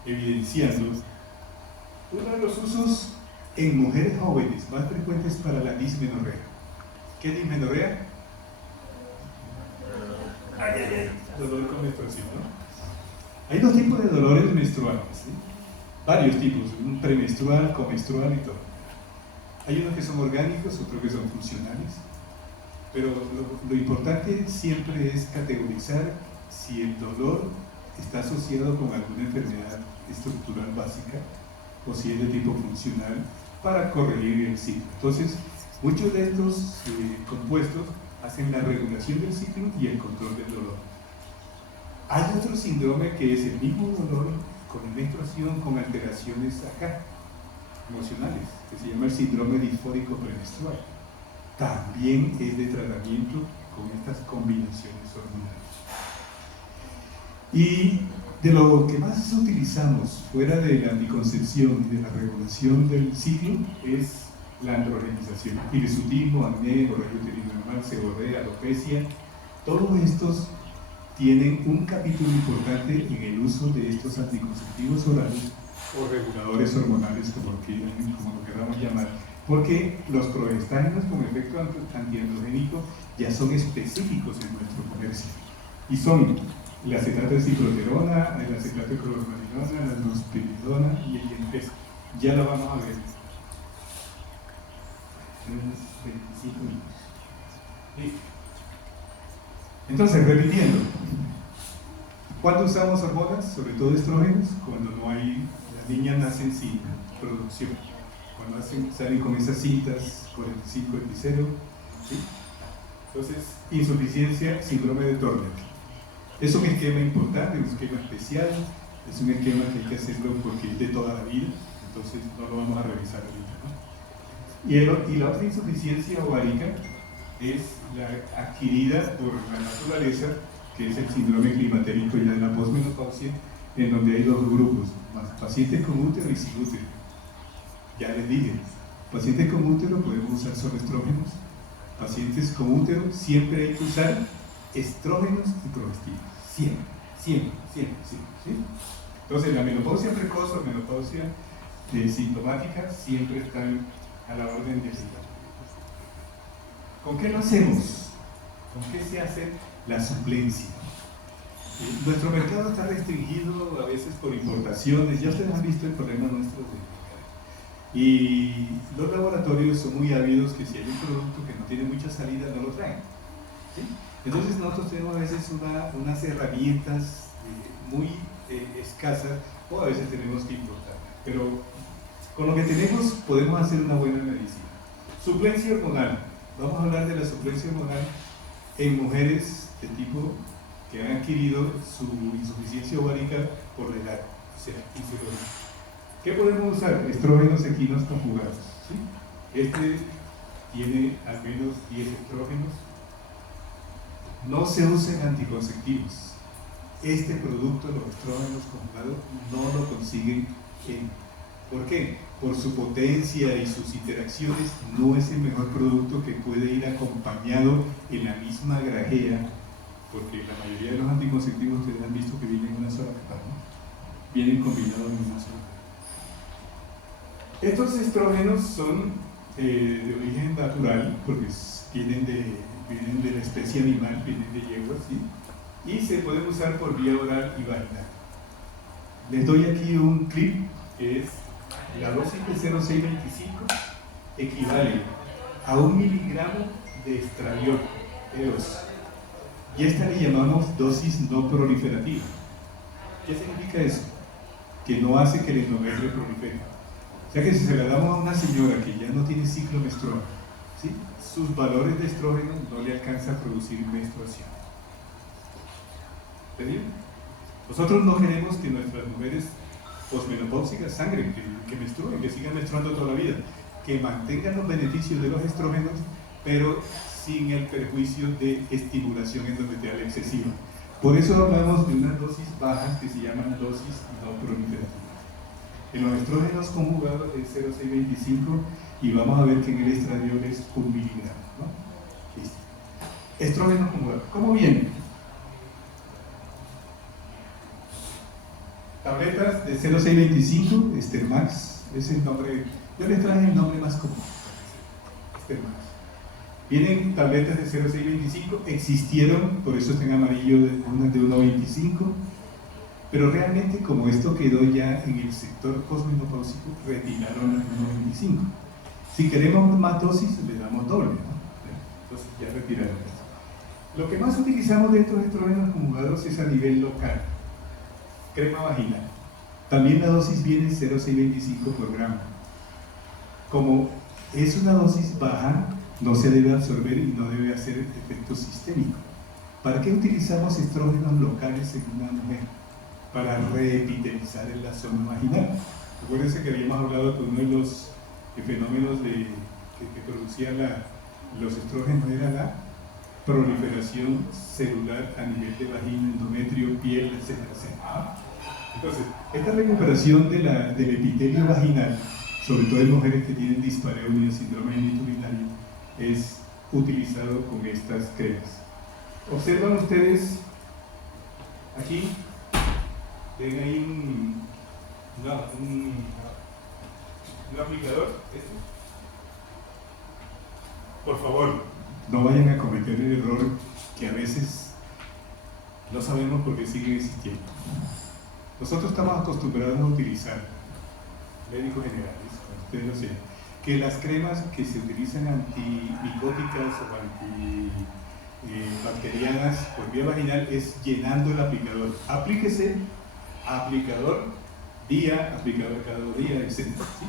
evidenciando uno de los usos en mujeres jóvenes más frecuentes para la dismenorrea. ¿Qué es dismenorrea? Dolor con menstruación, ¿no? Hay dos tipos de dolores menstruales, ¿sí? Varios tipos, un premenstrual, comenstrual y todo. Hay unos que son orgánicos, otros que son funcionales, pero lo importante siempre es categorizar si el dolor está asociado con alguna enfermedad estructural básica o si es de tipo funcional, para corregir el ciclo. Entonces, muchos de estos compuestos hacen la regulación del ciclo y el control del dolor. Hay otro síndrome que es el mismo dolor con menstruación, con alteraciones acá, emocionales, que se llama el síndrome disfórico premenstrual. También es de tratamiento con estas combinaciones hormonales. Y de lo que más utilizamos fuera de la anticoncepción y de la regulación del ciclo es la androgenización, hirsutismo, acné, borracho uterino normal, seborrea, alopecia. Todos estos tienen un capítulo importante en el uso de estos anticonceptivos orales o reguladores hormonales, como lo queramos llamar, porque los progestágenos con efecto antiandrogénico ya son específicos en nuestro comercio y son la acetato de cicloterona, el acetato de clormarinona, la nospiridona y el Yenpesa. Ya lo vamos a ver. 25 minutos. Listo. Entonces, repitiendo, ¿cuándo usamos hormonas? Sobre todo estrógenos, cuando no hay, las niñas nacen sin producción, cuando salen con esas cintas 45 epicero, ¿sí? Entonces, insuficiencia, síndrome de Turner. Es un esquema importante, un esquema especial, es un esquema que hay que hacerlo porque es de toda la vida, entonces no lo vamos a revisar ahorita, ¿no? Y la otra insuficiencia ovárica es la adquirida por la naturaleza, que es el síndrome climatérico ya de la posmenopausia, en donde hay dos grupos, pacientes con útero y sin útero. Ya les dije, pacientes con útero podemos usar solo estrógenos, pacientes con útero siempre hay que usar estrógenos y progestinas, siempre, ¿sí? Entonces la menopausia precoz o menopausia sintomática siempre están a la orden del día. ¿Con qué lo hacemos? ¿Con qué se hace la suplencia? Nuestro mercado está restringido a veces por importaciones, ya ustedes han visto el problema nuestro y los laboratorios son muy ávidos que si hay un producto que no tiene mucha salida no lo traen, ¿sí? Entonces nosotros tenemos a veces unas herramientas muy escasas o a veces tenemos que importar, pero con lo que tenemos podemos hacer una buena medicina. Suplencia hormonal. Vamos a hablar de la suplencia hormonal en mujeres de tipo que han adquirido su insuficiencia ovárica por la edad, o sea, insuficiencia. ¿Qué podemos usar? Estrógenos equinos conjugados, ¿sí? Este tiene al menos 10 estrógenos. No se usen anticonceptivos. Este producto, los estrógenos conjugados, no lo consiguen ¿por qué? Por su potencia y sus interacciones, no es el mejor producto que puede ir acompañado en la misma grajea, porque la mayoría de los anticonceptivos ustedes han visto que vienen en una sola capa, ¿no? Vienen combinados en una sola capa. Estos estrógenos son de origen natural, porque vienen de la especie animal, vienen de yeguas, ¿sí? Y se pueden usar por vía oral y vaginal. Les doy aquí un clip que es la dosis de 0,625 equivale a 1 miligramo de estradiol E2 y esta le llamamos dosis no proliferativa. ¿Qué significa eso? Que no hace que el endometrio prolifere. O sea que si se la damos a una señora que ya no tiene ciclo menstrual, ¿sí? Sus valores de estrógeno no le alcanza a producir menstruación. ¿Está bien? Nosotros no queremos que nuestras mujeres posmenopáusicas sangren, que menstruen, que sigan menstruando toda la vida, que mantengan los beneficios de los estrógenos, pero sin el perjuicio de estimulación endometrial excesiva. Por eso hablamos de unas dosis bajas que se llaman dosis no proliferativas. En los estrógenos conjugados es 0,625 y vamos a ver que en el estradiol es 1 miligramo, ¿no? Listo. Estrógenos conjugados. ¿Cómo vienen? Tabletas de 0,625, Estermax, es el nombre, yo les traje el nombre más común, Estermax. Vienen tabletas de 0,625, existieron, por eso está en amarillo, unas de 1,25, pero realmente como esto quedó ya en el sector posmenopáusico, retiraron las 1,25. Si queremos más dosis, le damos doble, ¿no? Entonces ya retiraron esto. Lo que más utilizamos de estos estrógenos conjugados es a nivel local. Crema vaginal. También la dosis viene 0,625 por gramo. Como es una dosis baja, no se debe absorber y no debe hacer efecto sistémico. ¿Para qué utilizamos estrógenos locales en una mujer? Para reepitelizar en la zona vaginal. Acuérdense que habíamos hablado que uno de los fenómenos que producían los estrógenos era la proliferación celular a nivel de vagina, endometrio, piel, etc. Entonces, esta recuperación del epitelio vaginal, sobre todo en mujeres que tienen dispareunia, síndrome genitourinario, es utilizado con estas cremas. Observan ustedes aquí, ven ahí un aplicador. Por favor, no vayan a cometer el error que a veces no sabemos por qué siguen existiendo. Nosotros estamos acostumbrados a utilizar, médicos generales, como ustedes lo saben, que las cremas que se utilizan antimicóticas o antibacterianas por vía vaginal es llenando el aplicador. Aplíquese, aplicador cada 2 días, etc. ¿Sí?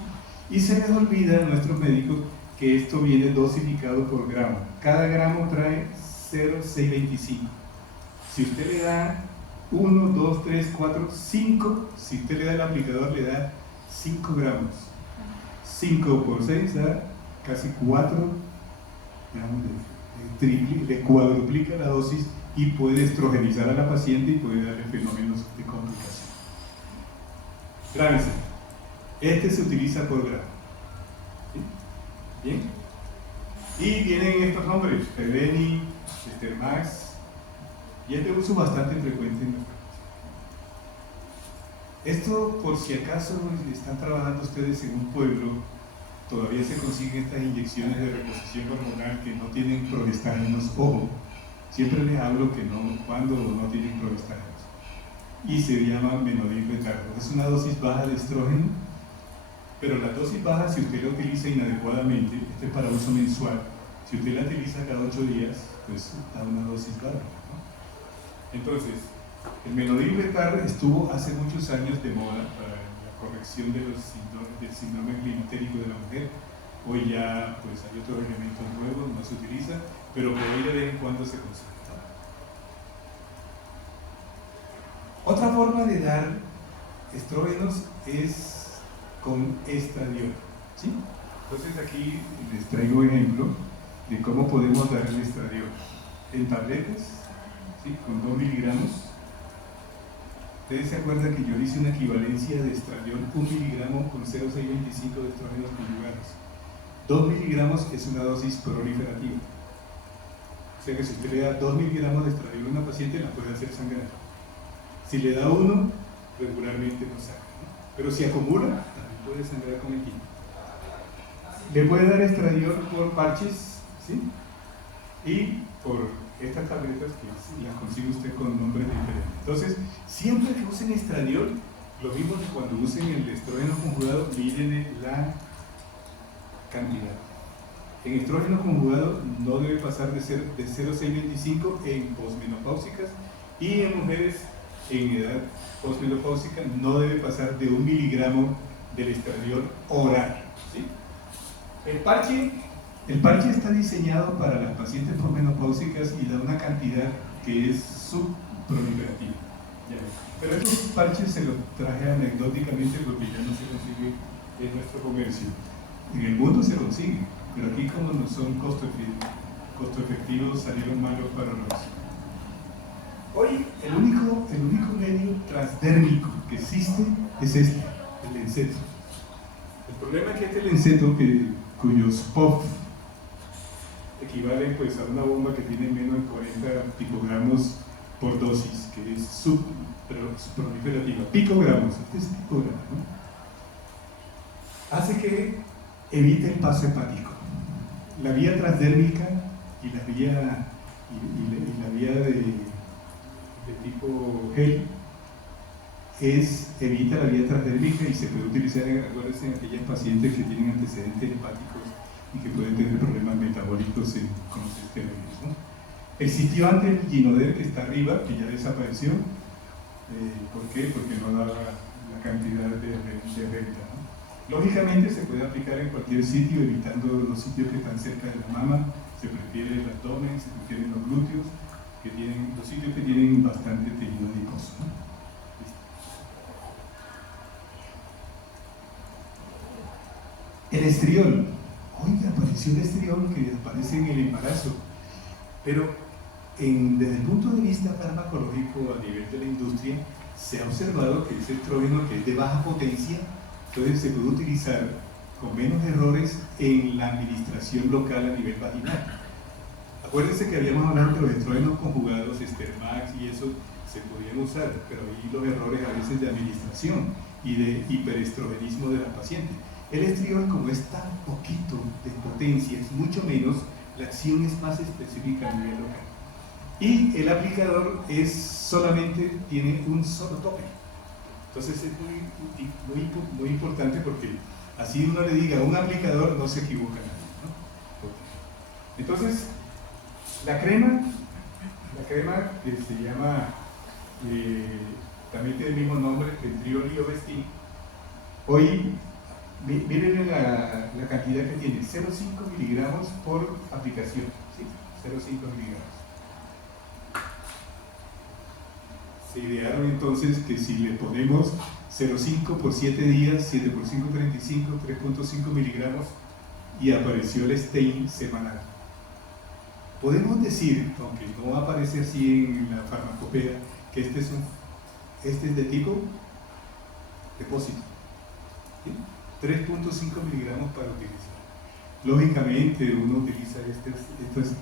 Y se les olvida a nuestros médicos que esto viene dosificado por gramo. Cada gramo trae 0,625. Si usted le da 1, 2, 3, 4, 5, si usted le da el aplicador le da 5 gramos. 5 por 6 da casi 4 gramos le cuadruplica la dosis y puede estrogenizar a la paciente y puede darle fenómenos de complicación. Grábense, este se utiliza por gramo. ¿Sí? ¿Bien? Y vienen estos nombres, Peveni, Estermax, y es de uso bastante frecuente en la práctica. Esto, por si acaso están trabajando ustedes en un pueblo, todavía se consiguen estas inyecciones de reposición hormonal que no tienen progestágenos. Ojo, siempre les hablo que no, cuando no tienen progestágenos. Y se llama Menodil Betardo. Es una dosis baja de estrógeno, pero la dosis baja, si usted la utiliza inadecuadamente, esto es para uso mensual, si usted la utiliza cada 8 días, pues da una dosis baja, ¿no? Entonces, el Menodil Betardo estuvo hace muchos años de moda para la corrección del síndrome climatérico de la mujer. Hoy ya pues hay otros elementos nuevos, no se utiliza, pero por ahí de vez en cuando se consigue. Otra forma de dar estrógenos es con estradiol, ¿sí? Entonces aquí les traigo ejemplo de cómo podemos dar el estradiol en tabletas, ¿sí? Con 2 miligramos. Ustedes se acuerdan que yo hice una equivalencia de estradiol 1 miligramo con 0,625 de estrógenos conjugados. 2 miligramos es una dosis proliferativa. O sea que si usted le da 2 miligramos de estradiol a una paciente, la puede hacer sangrar. Si le da 1, regularmente no sangra, ¿no? Pero si acumula, también puede sangrar con el quinto. Le puede dar estradiol por parches, ¿sí? Y por estas tabletas que las consigue usted con nombres diferentes. Entonces, siempre que usen estradiol, lo mismo que cuando usen el estrógeno conjugado, miren la cantidad. En estrógeno conjugado no debe pasar de 0,625 en posmenopáusicas, y en mujeres en edad posmenopáusica no debe pasar de 1 miligramo del estradiol oral, ¿sí? El parche está diseñado para las pacientes posmenopáusicas y da una cantidad que es subproliferativa. Pero estos parches se los traje anecdóticamente porque ya no se consigue en nuestro comercio. En el mundo se consigue, pero aquí como no son costo efectivos, salieron malos para los. Hoy el único medio transdérmico que existe es este, el lenceto. El problema es que este lenceto, cuyos POF equivalen pues a una bomba que tiene menos de 40 picogramos por dosis, que es subproliferativa, picogramos, este es picogramo, ¿no? Hace que evite el paso hepático. La vía transdérmica y la vía de tipo gel evita la vía transdérmica y se puede utilizar en aquellas pacientes que tienen antecedentes hepáticos y que pueden tener problemas metabólicos con los esteroides, ¿no? Existió antes el Ginoder, que está arriba, que ya desapareció. ¿Por qué? Porque no daba la cantidad Lógicamente se puede aplicar en cualquier sitio, evitando los sitios que están cerca de la mama. Se prefiere el abdomen, se prefieren los glúteos, los sitios que tienen bastante tejido adiposo, ¿no? El estriol. Oiga, apareció el estriol que aparece en el embarazo, pero desde el punto de vista farmacológico a nivel de la industria se ha observado que ese estrógeno, que es de baja potencia, entonces se puede utilizar con menos errores en la administración local a nivel vaginal. Acuérdense que habíamos hablado que los estrógenos conjugados, Stermax y eso, se podían usar, pero ahí los errores a veces de administración y de hiperestrogenismo de la paciente. El estriol, como es tan poquito de potencia, es mucho menos, la acción es más específica a nivel local. Y el aplicador tiene un solo tope. Entonces es muy importante, porque así uno le diga un aplicador, no se equivoca nadie, ¿no? Entonces, la crema que se llama, también tiene el mismo nombre, Ventriol y Ovestin. Hoy, miren la cantidad que tiene, 0,5 miligramos por aplicación, ¿sí? 0,5 miligramos. Se idearon entonces que si le ponemos 0,5 por 7 días, 7 por 5, 35, 3,5 miligramos, y apareció el Stein semanal. Podemos decir, aunque no aparece así en la farmacopea, que este es de tipo depósito, ¿sí? 3,5 miligramos para utilizar. Lógicamente uno utiliza estos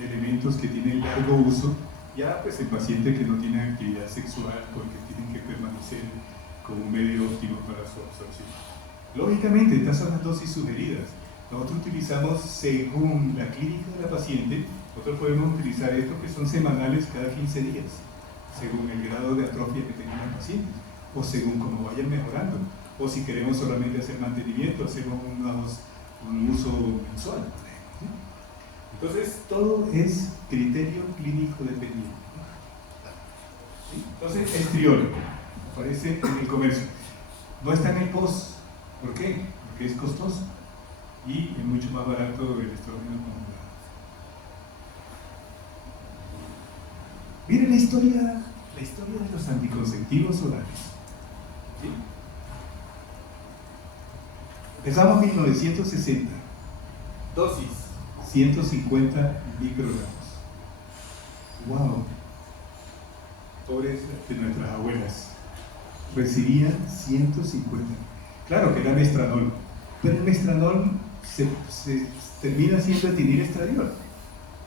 elementos que tienen largo uso, ya pues el paciente que no tiene actividad sexual, porque tienen que permanecer como un medio óptimo para su absorción. Lógicamente estas son las dosis sugeridas. Nosotros utilizamos según la clínica de la paciente. Nosotros podemos utilizar estos que son semanales cada 15 días, según el grado de atrofia que tenga el paciente, o según cómo vayan mejorando, o si queremos solamente hacer mantenimiento, hacemos un uso mensual. Entonces, todo es criterio clínico dependiente. ¿Sí? Entonces, estriol aparece en el comercio. No está en el POS. ¿Por qué? Porque es costoso y es mucho más barato el estrógeno conjugado. Miren la historia de los anticonceptivos orales. ¿Sí? Empezamos en 1960. Dosis 150 microgramos. ¡Wow! Pobres de nuestras abuelas. Recibían 150. Claro que era mestranol, pero el mestranol se termina siendo etinilestradiol.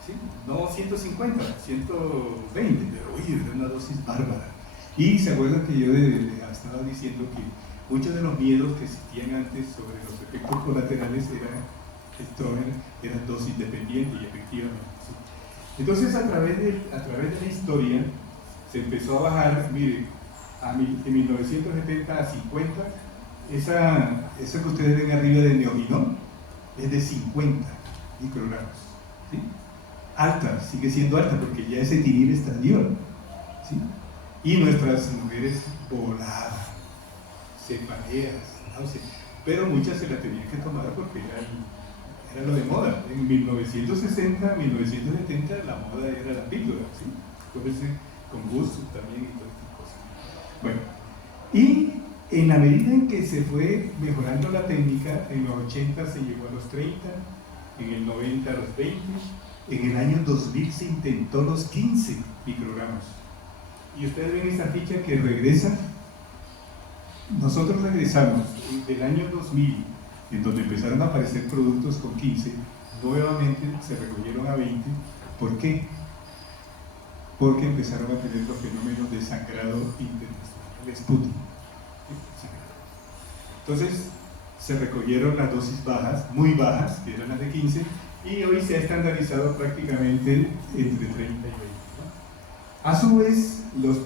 ¿Sí? No 150, 120, pero oye, era una dosis bárbara. Y se acuerdan que yo estaba diciendo que muchos de los miedos que existían antes sobre los efectos colaterales eran dosis dependientes, y efectivamente. ¿Sí? Entonces, a través de la historia, se empezó a bajar, mire, en 1970 a 50, esa que ustedes ven arriba de neoginón es de 50 microgramos. ¿Sí? Alta, sigue siendo alta porque ya es etinilestradiol. ¿Sí? Y nuestras mujeres volaban, cefaleas, náuseas, pero muchas se la tenían que tomar porque era lo de moda. En 1960, 1970 la moda era la píldora, ¿sí? Con gusto también y todas estas cosas. Bueno, y en la medida en que se fue mejorando la técnica, en los 80 se llegó a los 30, en el 90 a los 20, en el año 2000 se intentó los 15 microgramos. Y ustedes ven esa ficha que regresa. Nosotros regresamos del año 2000, en donde empezaron a aparecer productos con 15, nuevamente se recogieron a 20. ¿Por qué? Porque empezaron a tener los fenómenos de sangrado internacional, el Sputnik. Entonces se recogieron las dosis bajas, muy bajas, que eran las de 15, y hoy se ha estandarizado prácticamente entre 30 y 20. ¿No? A su vez, las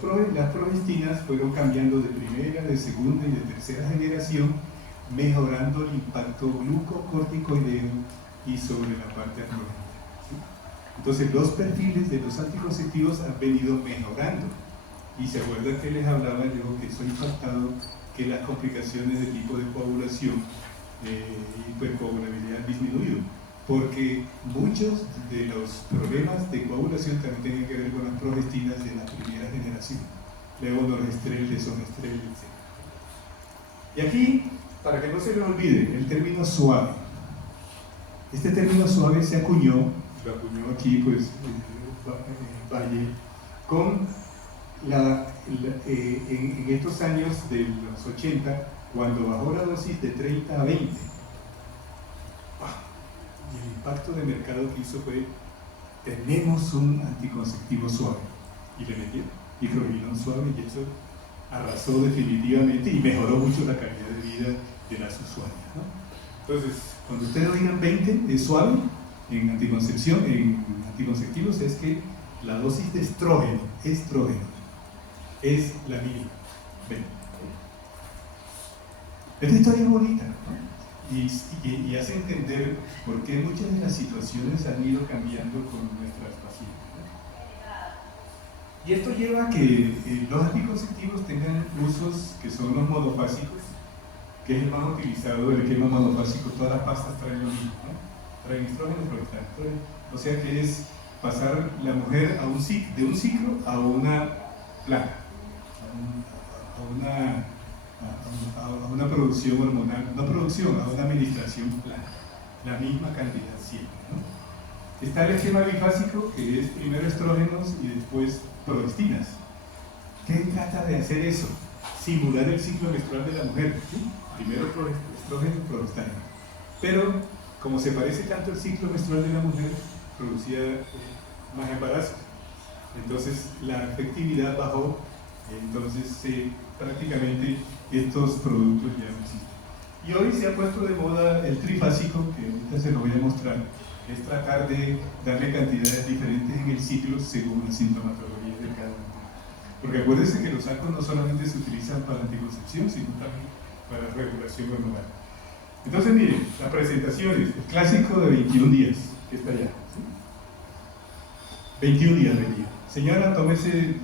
progestinas fueron cambiando de primera, de segunda y de tercera generación, mejorando el impacto glucocorticoideo y sobre la parte andrógena. ¿Sí? Entonces los perfiles de los anticonceptivos han venido mejorando. Y se acuerdan que les hablaba yo que eso ha impactado que las complicaciones de tipo de coagulación y hipercoagulabilidad han disminuido, porque muchos de los problemas de coagulación también tienen que ver con las progestinas de la primera generación, levonorgestrel, desogestrel, etc. Y aquí, para que no se les olvide, el término suave. Este término suave se acuñó, lo acuñó aquí pues Valle, con en estos años de los 80, cuando bajó la dosis de 30 a 20. Y el impacto de mercado que hizo fue: tenemos un anticonceptivo suave. Y le metió microbilón suave, y eso arrasó definitivamente y mejoró mucho la calidad de vida de las usuarias, ¿no? Entonces, cuando ustedes oigan 20 es suave en anticoncepción, en anticonceptivos, es que la dosis de estrógeno es la mínima. 20. Esta historia es bonita, ¿no? Y hace entender por qué muchas de las situaciones han ido cambiando con nuestras pacientes, ¿no? Y esto lleva a que los anticonceptivos tengan usos que son los monofásicos, que es el más utilizado del esquema monofásico. Todas las pastas traen lo mismo, ¿no? Traen estrógeno y progesterona. O sea que es pasar la mujer de un ciclo a una placa, a una producción hormonal, a una administración plana, la misma cantidad siempre, ¿no? Está el esquema bifásico, que es primero estrógenos y después progestinas. ¿Qué trata de hacer eso? Simular el ciclo menstrual de la mujer, ¿sí? Primero estrógeno y progestina. Pero, como se parece tanto el ciclo menstrual de la mujer, producía más embarazos. Entonces, la efectividad bajó. Entonces, prácticamente estos productos ya no existen. Y hoy se ha puesto de moda el trifásico, que ahorita se lo voy a mostrar. Es tratar de darle cantidades diferentes en el ciclo según la sintomatología de cada uno. Porque acuérdense que los sacos no solamente se utilizan para anticoncepción, sino también para regulación hormonal. Entonces, miren, las presentaciones, el clásico de 21 días, que está allá, ¿sí? 21 días venía. Señora, tómese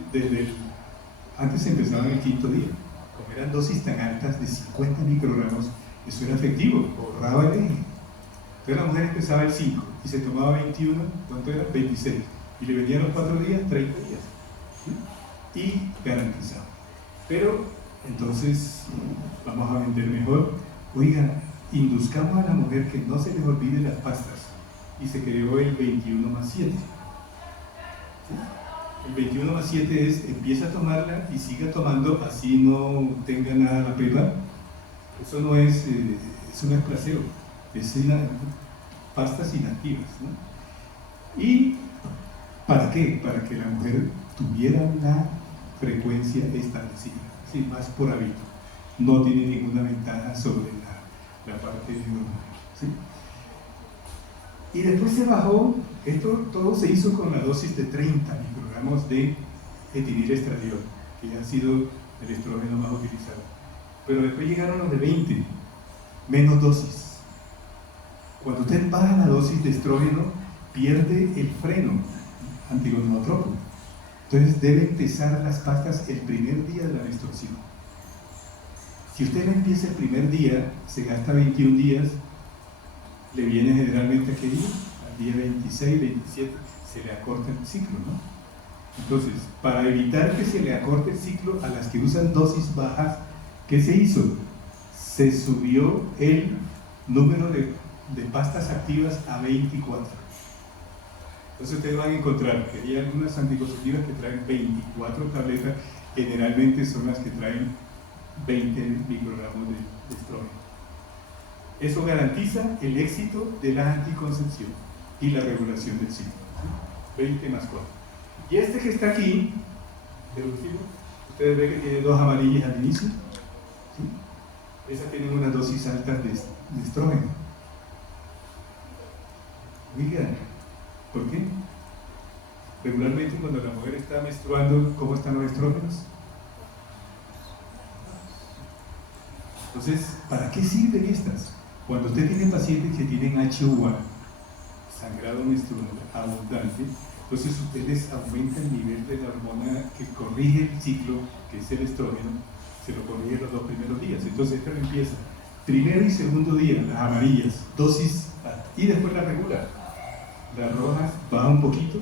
antes empezaba en el 5.º día. Como eran dosis tan altas de 50 microgramos, eso era efectivo, ahorraba el eje. Entonces la mujer empezaba el 5 y se tomaba 21, ¿cuánto era? 26. Y le venían los 4 días, 30 días. ¿Sí? Y garantizado. Pero entonces vamos a vender mejor. Oigan, induzcamos a la mujer que no se les olvide las pastas, y se creó el 21 más 7. ¿Sí? El 21 más 7 es: empieza a tomarla y siga tomando, así no tenga nada la pepa. Eso no es, eso no es placebo, es pastas inactivas, ¿no? ¿Y para qué? Para que la mujer tuviera una frecuencia establecida, ¿sí? Más por hábito. No tiene ninguna ventaja sobre la parte hormonal, ¿sí? Y después se bajó, esto todo se hizo con la dosis de 30 microgramos de etinilestradiol, que ha sido el estrógeno más utilizado. Pero después llegaron los de 20, menos dosis. Cuando usted baja la dosis de estrógeno, pierde el freno antigonadotropo. Entonces debe empezar las pastas el primer día de la menstruación. Si usted no empieza el primer día, se gasta 21 días, le viene generalmente a qué día, al día 26, 27, se le acorta el ciclo, ¿no? Entonces, para evitar que se le acorte el ciclo a las que usan dosis bajas, ¿qué se hizo? Se subió el número de pastas activas a 24. Entonces ustedes van a encontrar que hay algunas anticonceptivas que traen 24 tabletas, generalmente son las que traen 20 microgramos de estrógeno. Eso garantiza el éxito de la anticoncepción y la regulación del ciclo, ¿sí? 20 más 4. Y este que está aquí, el último, ustedes ven que tiene 2 amarillas al inicio, ¿sí? Esas tienen unas dosis altas de estrógeno. Oigan, ¿por qué? Regularmente cuando la mujer está menstruando, ¿cómo están los estrógenos? Entonces, ¿para qué sirven estas? Cuando usted tiene pacientes que tienen HUA, sangrado menstrual abundante, entonces usted les aumenta el nivel de la hormona que corrige el ciclo, que es el estrógeno, se lo corrige los 2 primeros días. Entonces esta empieza primero y segundo día, las amarillas, dosis alta, y después la regular. Las rojas baja un poquito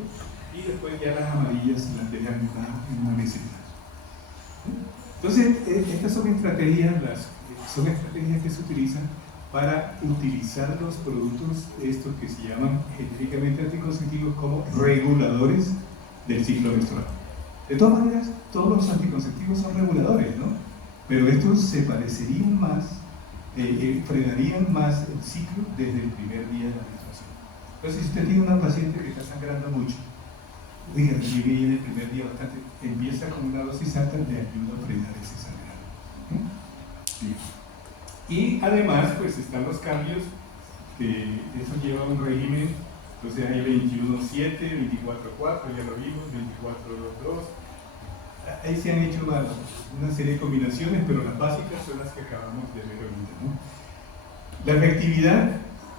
y después ya las amarillas las dejan en una meseta. Entonces, estas son estrategias que se utilizan para utilizar los productos estos que se llaman genéricamente anticonceptivos como reguladores del ciclo menstrual. De todas maneras, todos los anticonceptivos son reguladores, ¿no? Pero estos se parecerían más, frenarían más el ciclo desde el primer día de la menstruación. Entonces, si usted tiene una paciente que está sangrando mucho, oiga, vive en el primer día bastante, empieza con una dosis alta, le ayuda a frenar ese sangrado. Bien. Y además, pues están los cambios, que eso lleva a un régimen, entonces hay 21-7, 24-4, ya lo vimos, 24-2. Ahí se han hecho una serie de combinaciones, pero las básicas son las que acabamos de ver ahorita, ¿no? La efectividad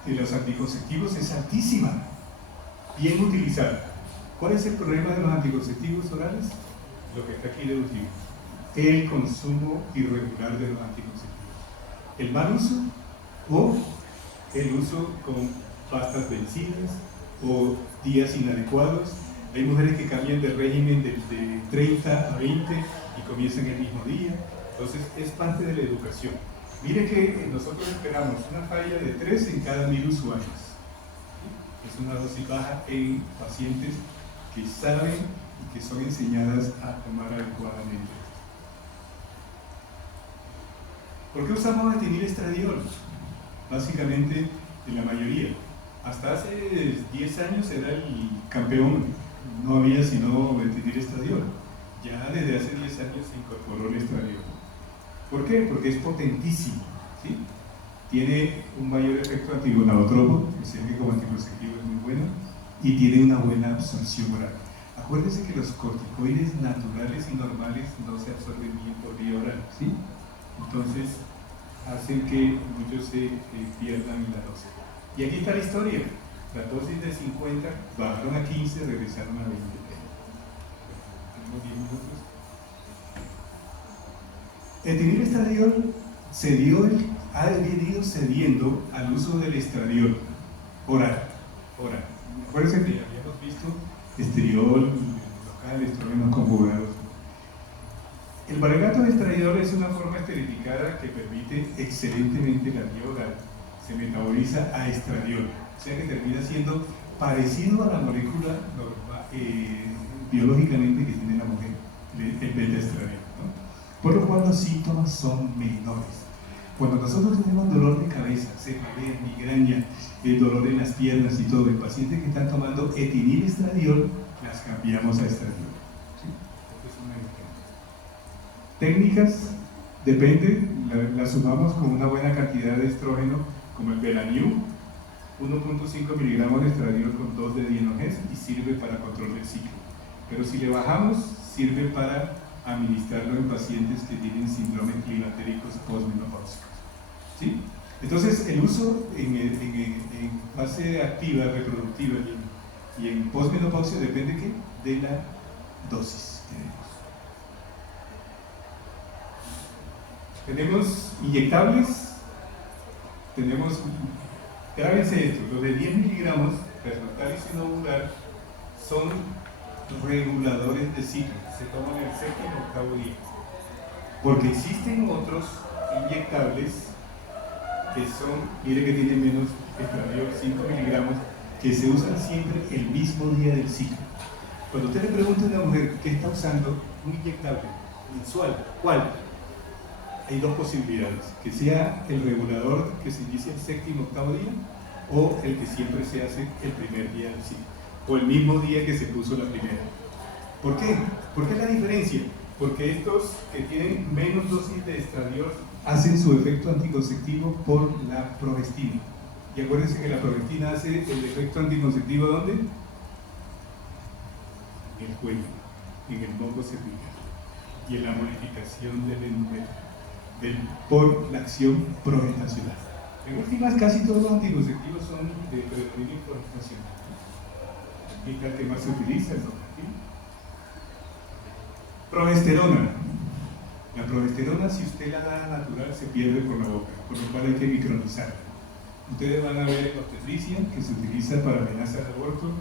de los anticonceptivos es altísima, bien utilizada. ¿Cuál es el problema de los anticonceptivos orales? Lo que está aquí deducido: el consumo irregular de los anticonceptivos. El mal uso o el uso con pastas vencidas o días inadecuados. Hay mujeres que cambian de régimen de 30 a 20 y comienzan el mismo día. Entonces es parte de la educación. Miren que nosotros esperamos una falla de 3 en cada 1000 usuarios. Es una dosis baja en pacientes que saben y que son enseñadas a tomar adecuadamente. ¿Por qué usamos etinilestradiol? Básicamente, en la mayoría. Hasta hace 10 años era el campeón, no había sino etinilestradiol. Ya desde hace 10 años se incorporó el estradiol. ¿Por qué? Porque es potentísimo, ¿sí? Tiene un mayor efecto antigonadotropo, que se ve como anticonceptivo es muy bueno, y tiene una buena absorción oral. Acuérdense que los corticoides naturales y normales no se absorben bien por vía oral, ¿sí? Entonces hacen que muchos se pierdan la dosis. Y aquí está la historia: la dosis de 50 bajaron a 15, regresaron a 20. Tenemos 10 minutos. Etinilestradiol ha venido cediendo al uso del estradiol oral. Acuérdense que habíamos visto estriol local, estrógenos conjugados. El valerato de estradiol es una forma esterificada que permite excelentemente la vía oral. Se metaboliza a estradiol, o sea que termina siendo parecido a la molécula biológicamente que tiene la mujer, el beta-estradiol, ¿no? Por lo cual los síntomas son menores. Cuando nosotros tenemos dolor de cabeza, cefalea, migraña, dolor en las piernas y todo, el paciente que está tomando etinilestradiol, las cambiamos a estradiol. ¿Sí? Este es un ejemplo. Técnicas, depende, las sumamos con una buena cantidad de estrógeno, como el Belaniu, 1.5 miligramos de estradiol con 2 de dienogés, y sirve para control del ciclo. Pero si le bajamos, sirve para administrarlo en pacientes que tienen síndromes climatéricos posmenopáusicos, ¿sí? Entonces, el uso en fase activa, reproductiva y en posmenopausia depende ¿qué? De la dosis que tenemos inyectables, grábense esto: los de 10 miligramos, pernoctal y sinovular, son reguladores de ciclo, se toman el 7º o 8º día, porque existen otros inyectables que son, mire que tienen menos estradiol, 5 miligramos, que se usan siempre el mismo día del ciclo. Cuando usted le pregunta a una mujer qué está usando, un inyectable mensual, ¿cuál? Hay dos posibilidades: que sea el regulador que se inicia el 7º o 8º día, o el que siempre se hace el primer día del ciclo, o el mismo día que se puso la primera. ¿Por qué? ¿Por qué la diferencia? Porque estos que tienen menos dosis de estradiol hacen su efecto anticonceptivo por la progestina. Y acuérdense que la progestina hace el efecto anticonceptivo ¿dónde? En el cuello, en el moco cervical y en la modificación del endometrio por la acción progestacional. En últimas, casi todos los anticonceptivos son de predominio progestacional. ¿Y qué más se utiliza? Progesterona. La progesterona, si usted la da natural, se pierde por la boca, por lo cual hay que micronizarla. Ustedes van a ver en obstetricia, que se utiliza para amenazas de aborto,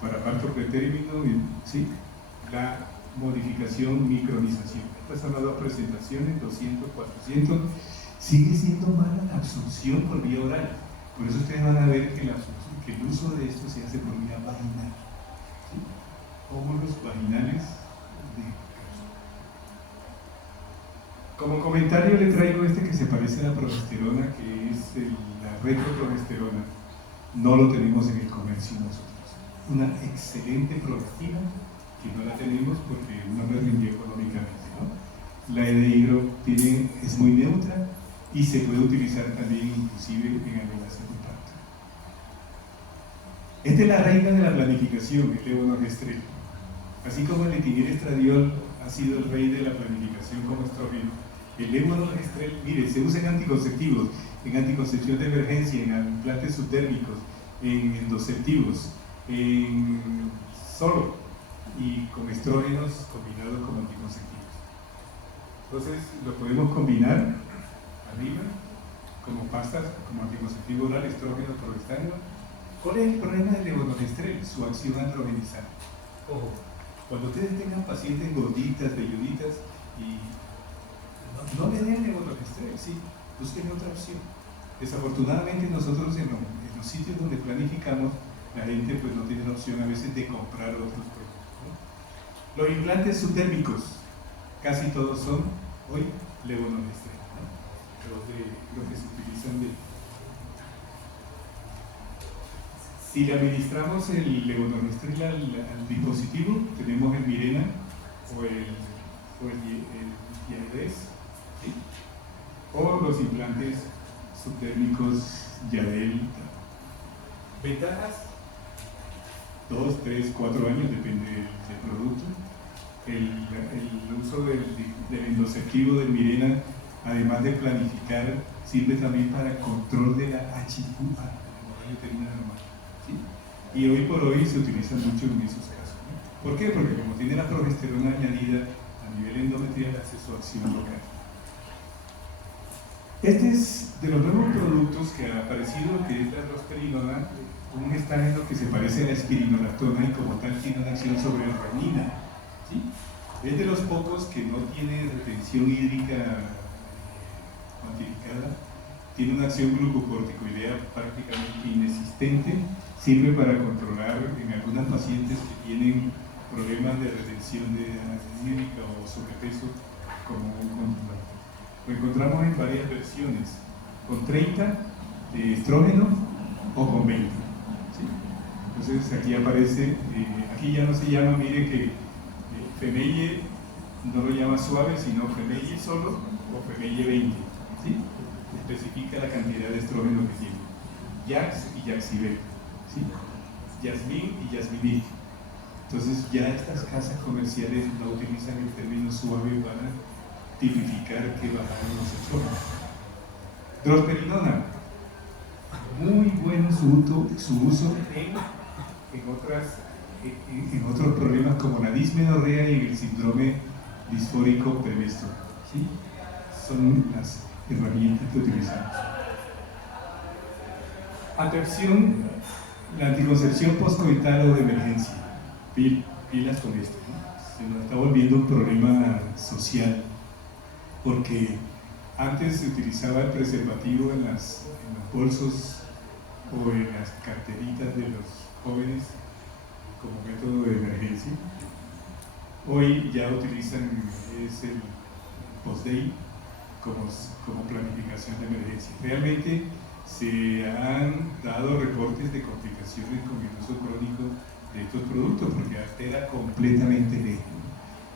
para parto pretérmino, ¿sí? La modificación, micronización. Estas son las dos presentaciones, 200, 400. Sigue siendo mala la absorción por vía oral. Por eso ustedes van a ver que el uso de esto se hace por vía vaginal. ¿Sí? Óvulos vaginales de cápsula. Como comentario le traigo este que se parece a la progesterona, que es la retroprogesterona. No lo tenemos en el comercio nosotros. Una excelente progestina que no la tenemos porque no nos rindió económicamente, ¿no? La Edeigro es muy neutra y se puede utilizar también inclusive en amenazas de parto. Esta es la reina de la planificación, el levonorgestrel. Así como el etinil-estradiol ha sido el rey de la planificación como estrógeno, el levonorgestrel, mire, se usa en anticonceptivos, en anticoncepción de emergencia, en implantes subdérmicos, en endoceptivos, en solo y con estrógenos combinados con anticonceptivos. Entonces lo podemos combinar arriba como pastas, como anticonceptivo oral, estrógeno, progestano. ¿Cuál es el problema del levonorgestrel? Su acción androgenizante. Ojo, cuando ustedes tengan pacientes gorditas, velluditas y no le den levonorgestrel, sí, busquen otra opción. Desafortunadamente nosotros en los sitios donde planificamos, la gente pues no tiene la opción a veces de comprar otros productos, ¿no? Los implantes subdérmicos, casi todos son hoy levonorgestrel, ¿no? Los que se utilizan Si le administramos el levonorgestrel al dispositivo, tenemos el Mirena o el Yadres, ¿sí? O los implantes subdérmicos Yadel. Ventajas: 2, 3, 4 años, depende del producto. El uso del endoceptivo del Mirena, además de planificar, sirve también para control de la HUA, la hemorragia uterina normal, ¿sí? Y hoy por hoy se utiliza mucho en esos casos, ¿no? ¿Por qué? Porque como tiene la progesterona añadida a nivel endometrial, hace su acción local. Este es de los nuevos productos que ha aparecido, que es la drosperinona, un estágeno que se parece a la espironolactona y como tal tiene una acción sobre la renina, ¿sí? Es de los pocos que no tiene retención hídrica cuantificada, tiene una acción glucocorticoidea prácticamente inexistente, sirve para controlar en algunas pacientes que tienen problemas de retención hídrica o sobrepeso como un control. Lo encontramos en varias versiones, con 30 de estrógeno o con 20. ¿Sí? Entonces aquí aparece, aquí ya no se llama, mire que Femelle no lo llama suave, sino Femelle solo o Femelle 20. ¿Sí? Especifica la cantidad de estrógeno que tiene. Yax y Yaxibel, ¿sí? Yasmin y Yasminil. Entonces ya estas casas comerciales no utilizan el término suave para tipificar que bajaron los estrógenos. Drosperinona, muy bueno su uso en otros problemas como la dismenorrea y el síndrome disfórico premenstrual, ¿sí? Son las herramientas que utilizamos. Atracción, la anticoncepción postcoital o de emergencia. Pilas con esto, ¿no? Se nos está volviendo un problema social, porque antes se utilizaba el preservativo en los bolsos o en las carteritas de los jóvenes como método de emergencia. Hoy ya utilizan el post-day como planificación de emergencia. Realmente se han dado reportes de complicaciones con el uso crónico de estos productos porque altera completamente el eje.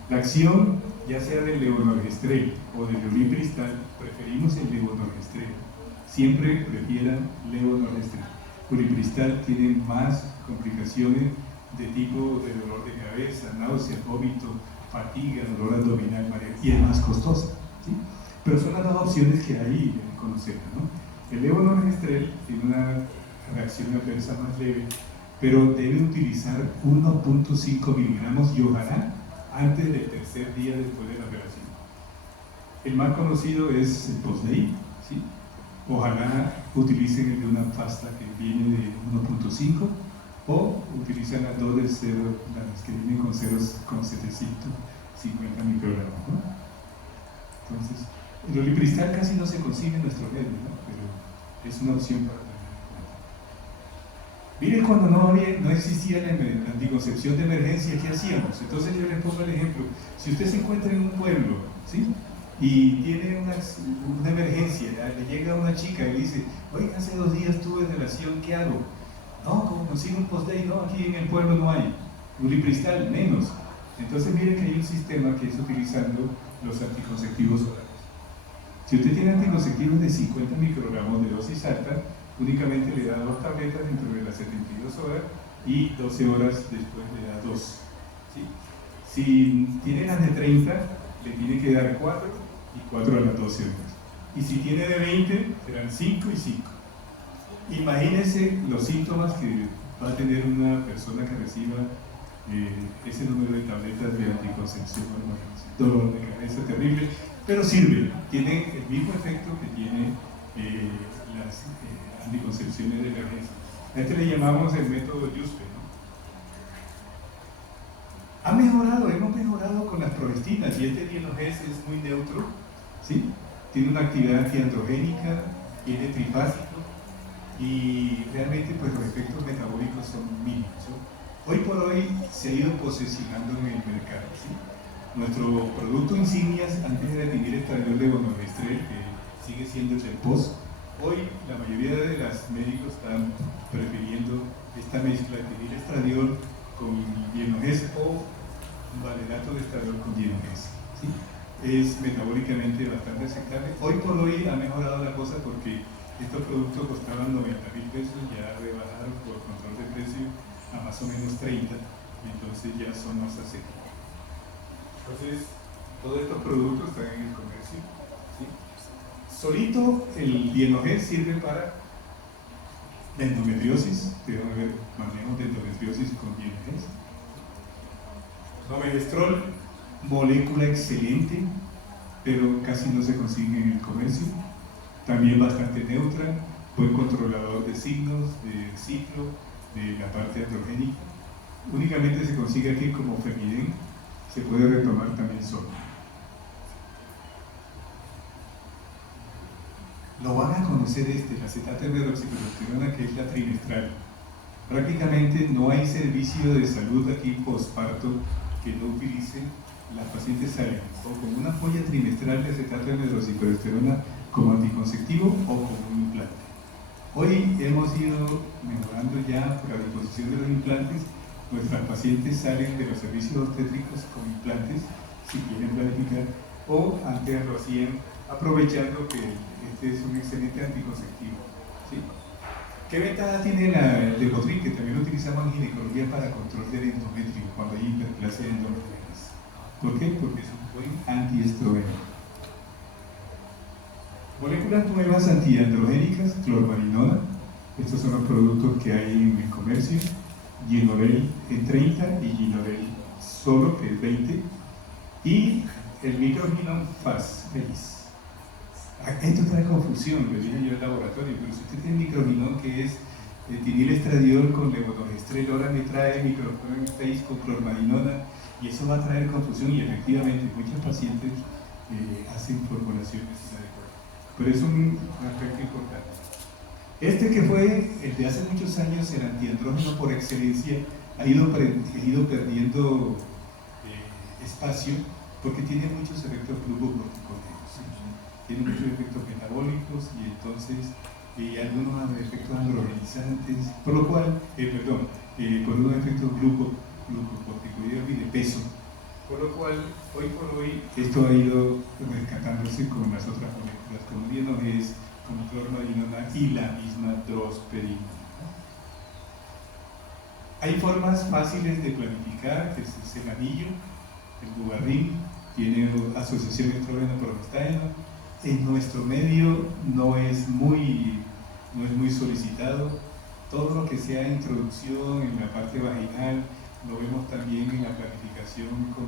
La acción, ya sea del levonorgestrel o del ulipristal, preferimos el levonorgestrel. Siempre prefieran levonorgestrel. Ulipristal tiene más complicaciones de tipo de dolor de cabeza, náusea, vómito, fatiga, dolor abdominal, mareo, y es más costosa, ¿sí? Pero son las dos opciones que hay en conocer, ¿no? El levonorgestrel tiene una reacción adversa más leve, pero debe utilizar 1.5 miligramos y ojalá antes del tercer día después de la operación. El más conocido es el Post-Day, ¿sí? Ojalá utilicen el de una pasta que viene de 1.5 o utilizan las dos del 0, las que vienen con ceros con 750 microgramos, ¿no? Entonces, el olipristal casi no se consigue en nuestro medio, ¿no? Pero es una opción para tener en cuenta. Miren, cuando no existía la anticoncepción de emergencia, ¿qué hacíamos? Entonces yo les pongo el ejemplo. Si usted se encuentra en un pueblo, ¿sí?, y tiene una emergencia, le llega una chica y le dice, oye, hace 2 días tuve relación, ¿qué hago? No, ¿cómo consigo un Post-Day? No, aquí en el pueblo no hay. Ulipristal, menos. Entonces miren que hay un sistema que es utilizando los anticonceptivos orales. Si usted tiene anticonceptivos de 50 microgramos de dosis alta, únicamente le da 2 tabletas dentro de las 72 horas y 12 horas después le da 2. ¿Sí? Si tiene las de 30, le tiene que dar 4 y 4 a las 12 horas. Y si tiene de 20, serán 5 y 5. Imagínense los síntomas que va a tener una persona que reciba ese número de tabletas de anticoncepción. Dolor de cabeza terrible, pero sirve, tiene el mismo efecto que tiene las anticoncepciones de emergencia. A este le llamamos el método Yuspe, ¿no? Hemos mejorado con las progestinas, y este dienogés es muy neutro, ¿sí? Tiene una actividad antiandrogénica, tiene trifásico, y realmente pues los efectos metabólicos son mínimos, ¿no? Hoy por hoy se ha ido posicionando en el mercado, ¿sí? Nuestro producto insignia antes de definir estradiol de levonorgestrel, que sigue siendo el Post, hoy la mayoría de los médicos están prefiriendo esta mezcla de estradiol con dienogés o valerato de estradiol con dienogés, ¿sí? Es metabólicamente bastante aceptable. Hoy por hoy ha mejorado la cosa porque estos productos costaban 90.000 pesos, ya rebajaron por control de precio a más o menos 30, entonces ya son más asequibles. Entonces, todos estos productos están en el comercio, ¿sí? Solito el dienogés sirve para la endometriosis, deben haber manejos de endometriosis con dienogés. Nomegestrol, molécula excelente, pero casi no se consigue en el comercio. También bastante neutra, buen controlador de signos, de ciclo, de la parte androgénica. Únicamente se consigue aquí como Femiden, se puede retomar también solo. Lo van a conocer la acetato de hidroxiprogesterona, que es la trimestral. Prácticamente no hay servicio de salud aquí postparto que no utilice. Las pacientes salen o con una folla trimestral de acetato de hidroxiprogesterona como anticonceptivo o como un implante. Hoy hemos ido mejorando ya por la disposición de los implantes. Nuestras pacientes salen de los servicios obstétricos con implantes, si quieren planificar, o antes lo hacían aprovechando que este es un excelente anticonceptivo, ¿sí? ¿Qué ventaja tiene el Levotrin, que también lo utilizamos en ginecología para control del endometrio cuando hay hiperplasia de endometriosis? ¿Por qué? Porque es un buen antiestrogeno. Moléculas nuevas antiandrogénicas, clormarinona. Estos son los productos que hay en el comercio. Ginorel en 30 y Ginorel solo, que es 20. Y el microginón FAS, feliz. Esto trae confusión, lo dije yo en el laboratorio, pero si usted tiene microginón, que es etinilestradiol con levonorgestrel, ahora me trae microginón FAS con clormarinona, y eso va a traer confusión, y efectivamente muchos pacientes hacen formulaciones inadecuadas. Pero es un aspecto importante. Este, que fue el de hace muchos años, el antiandrógeno por excelencia, ha ido perdiendo espacio porque tiene muchos efectos glucocorticoides, ¿sí? Tiene muchos efectos metabólicos y entonces algunos efectos androgenizantes, por lo cual, por unos efectos glucocorticoides y de peso, por lo cual hoy por hoy esto ha ido rescatándose con las otras moléculas, como dienogés, como clormarinona y la misma drosperina. Hay formas fáciles de planificar, que es el anillo, el bugarrín, tiene asociación estrógeno-progestágeno. En nuestro medio no es muy solicitado. Todo lo que sea introducción en la parte vaginal lo vemos también en la planificación con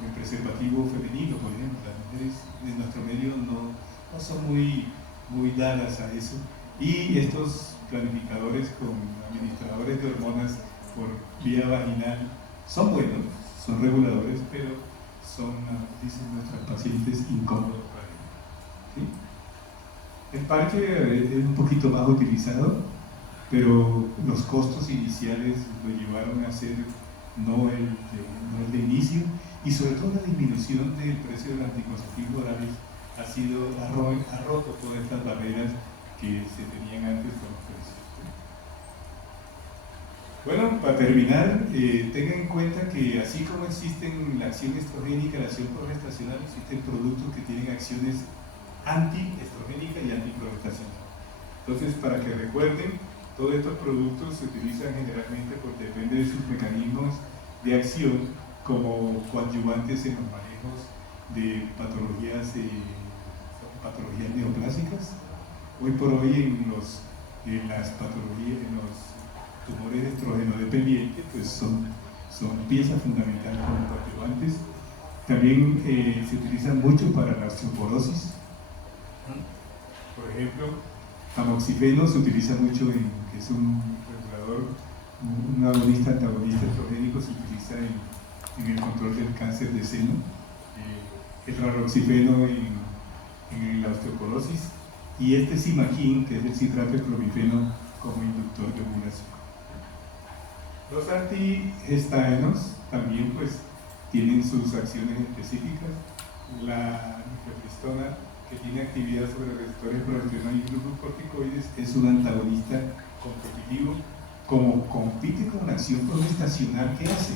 el preservativo femenino, por ejemplo. Las mujeres en nuestro medio no son muy dadas a eso. Y estos planificadores con administradores de hormonas por vía vaginal son buenos, son reguladores, pero son, dicen nuestras pacientes, incómodos para ellos. ¿Sí? El parche es un poquito más utilizado, pero los costos iniciales lo llevaron a ser no el de inicio, y sobre todo la disminución del precio de los anticonceptivos orales ha roto todas estas barreras que se tenían antes con los precios. Bueno, para terminar, tengan en cuenta que así como existen la acción estrogénica, la acción progestacional, existen productos que tienen acciones antiestrogénica y antiprogestacional. Entonces, para que recuerden, todos estos productos se utilizan generalmente porque depende de sus mecanismos de acción como coadyuvantes en los manejos de patologías neoplásicas. Hoy por hoy en las patologías, en los tumores estrógeno dependientes, pues son piezas fundamentales como coadyuvantes. También se utilizan mucho para la osteoporosis. Por ejemplo, tamoxifeno se utiliza mucho que es un regulador, un agonista antagonista estrogénico, se utiliza en el control del cáncer de seno. El raloxifeno en la osteoporosis, y este Simaquin, que es el citrato de clomifeno, como inductor de ovulación. Los antigestágenos también pues tienen sus acciones específicas. La mifepristona, que tiene actividad sobre receptores de progesterona y glucocorticoides, es un antagonista competitivo. Como compite con la acción progestacional, ¿qué hace?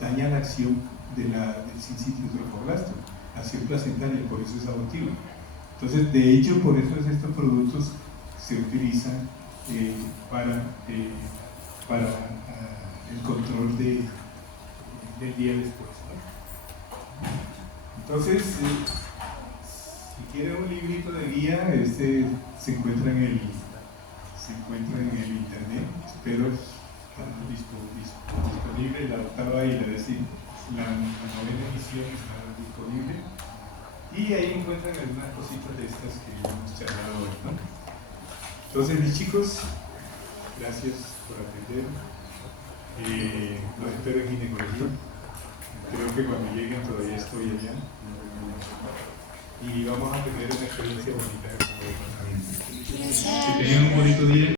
Daña la acción del sincitio trofoblasto, la acción placentaria, por eso es abortiva. Entonces, de hecho, por eso estos productos se utilizan para el control del día después, ¿no? Entonces, si quieren un librito de guía, se encuentra en el internet. Espero estar disponible. La octava y la novena edición está disponible. Y ahí encuentran algunas cositas de estas que hemos charlado hoy, ¿no? Entonces, mis chicos, gracias por atender. Los espero en ginecología. Creo que cuando lleguen todavía estoy allá. Y vamos a tener una experiencia bonita como departamento. Que tengan un bonito día.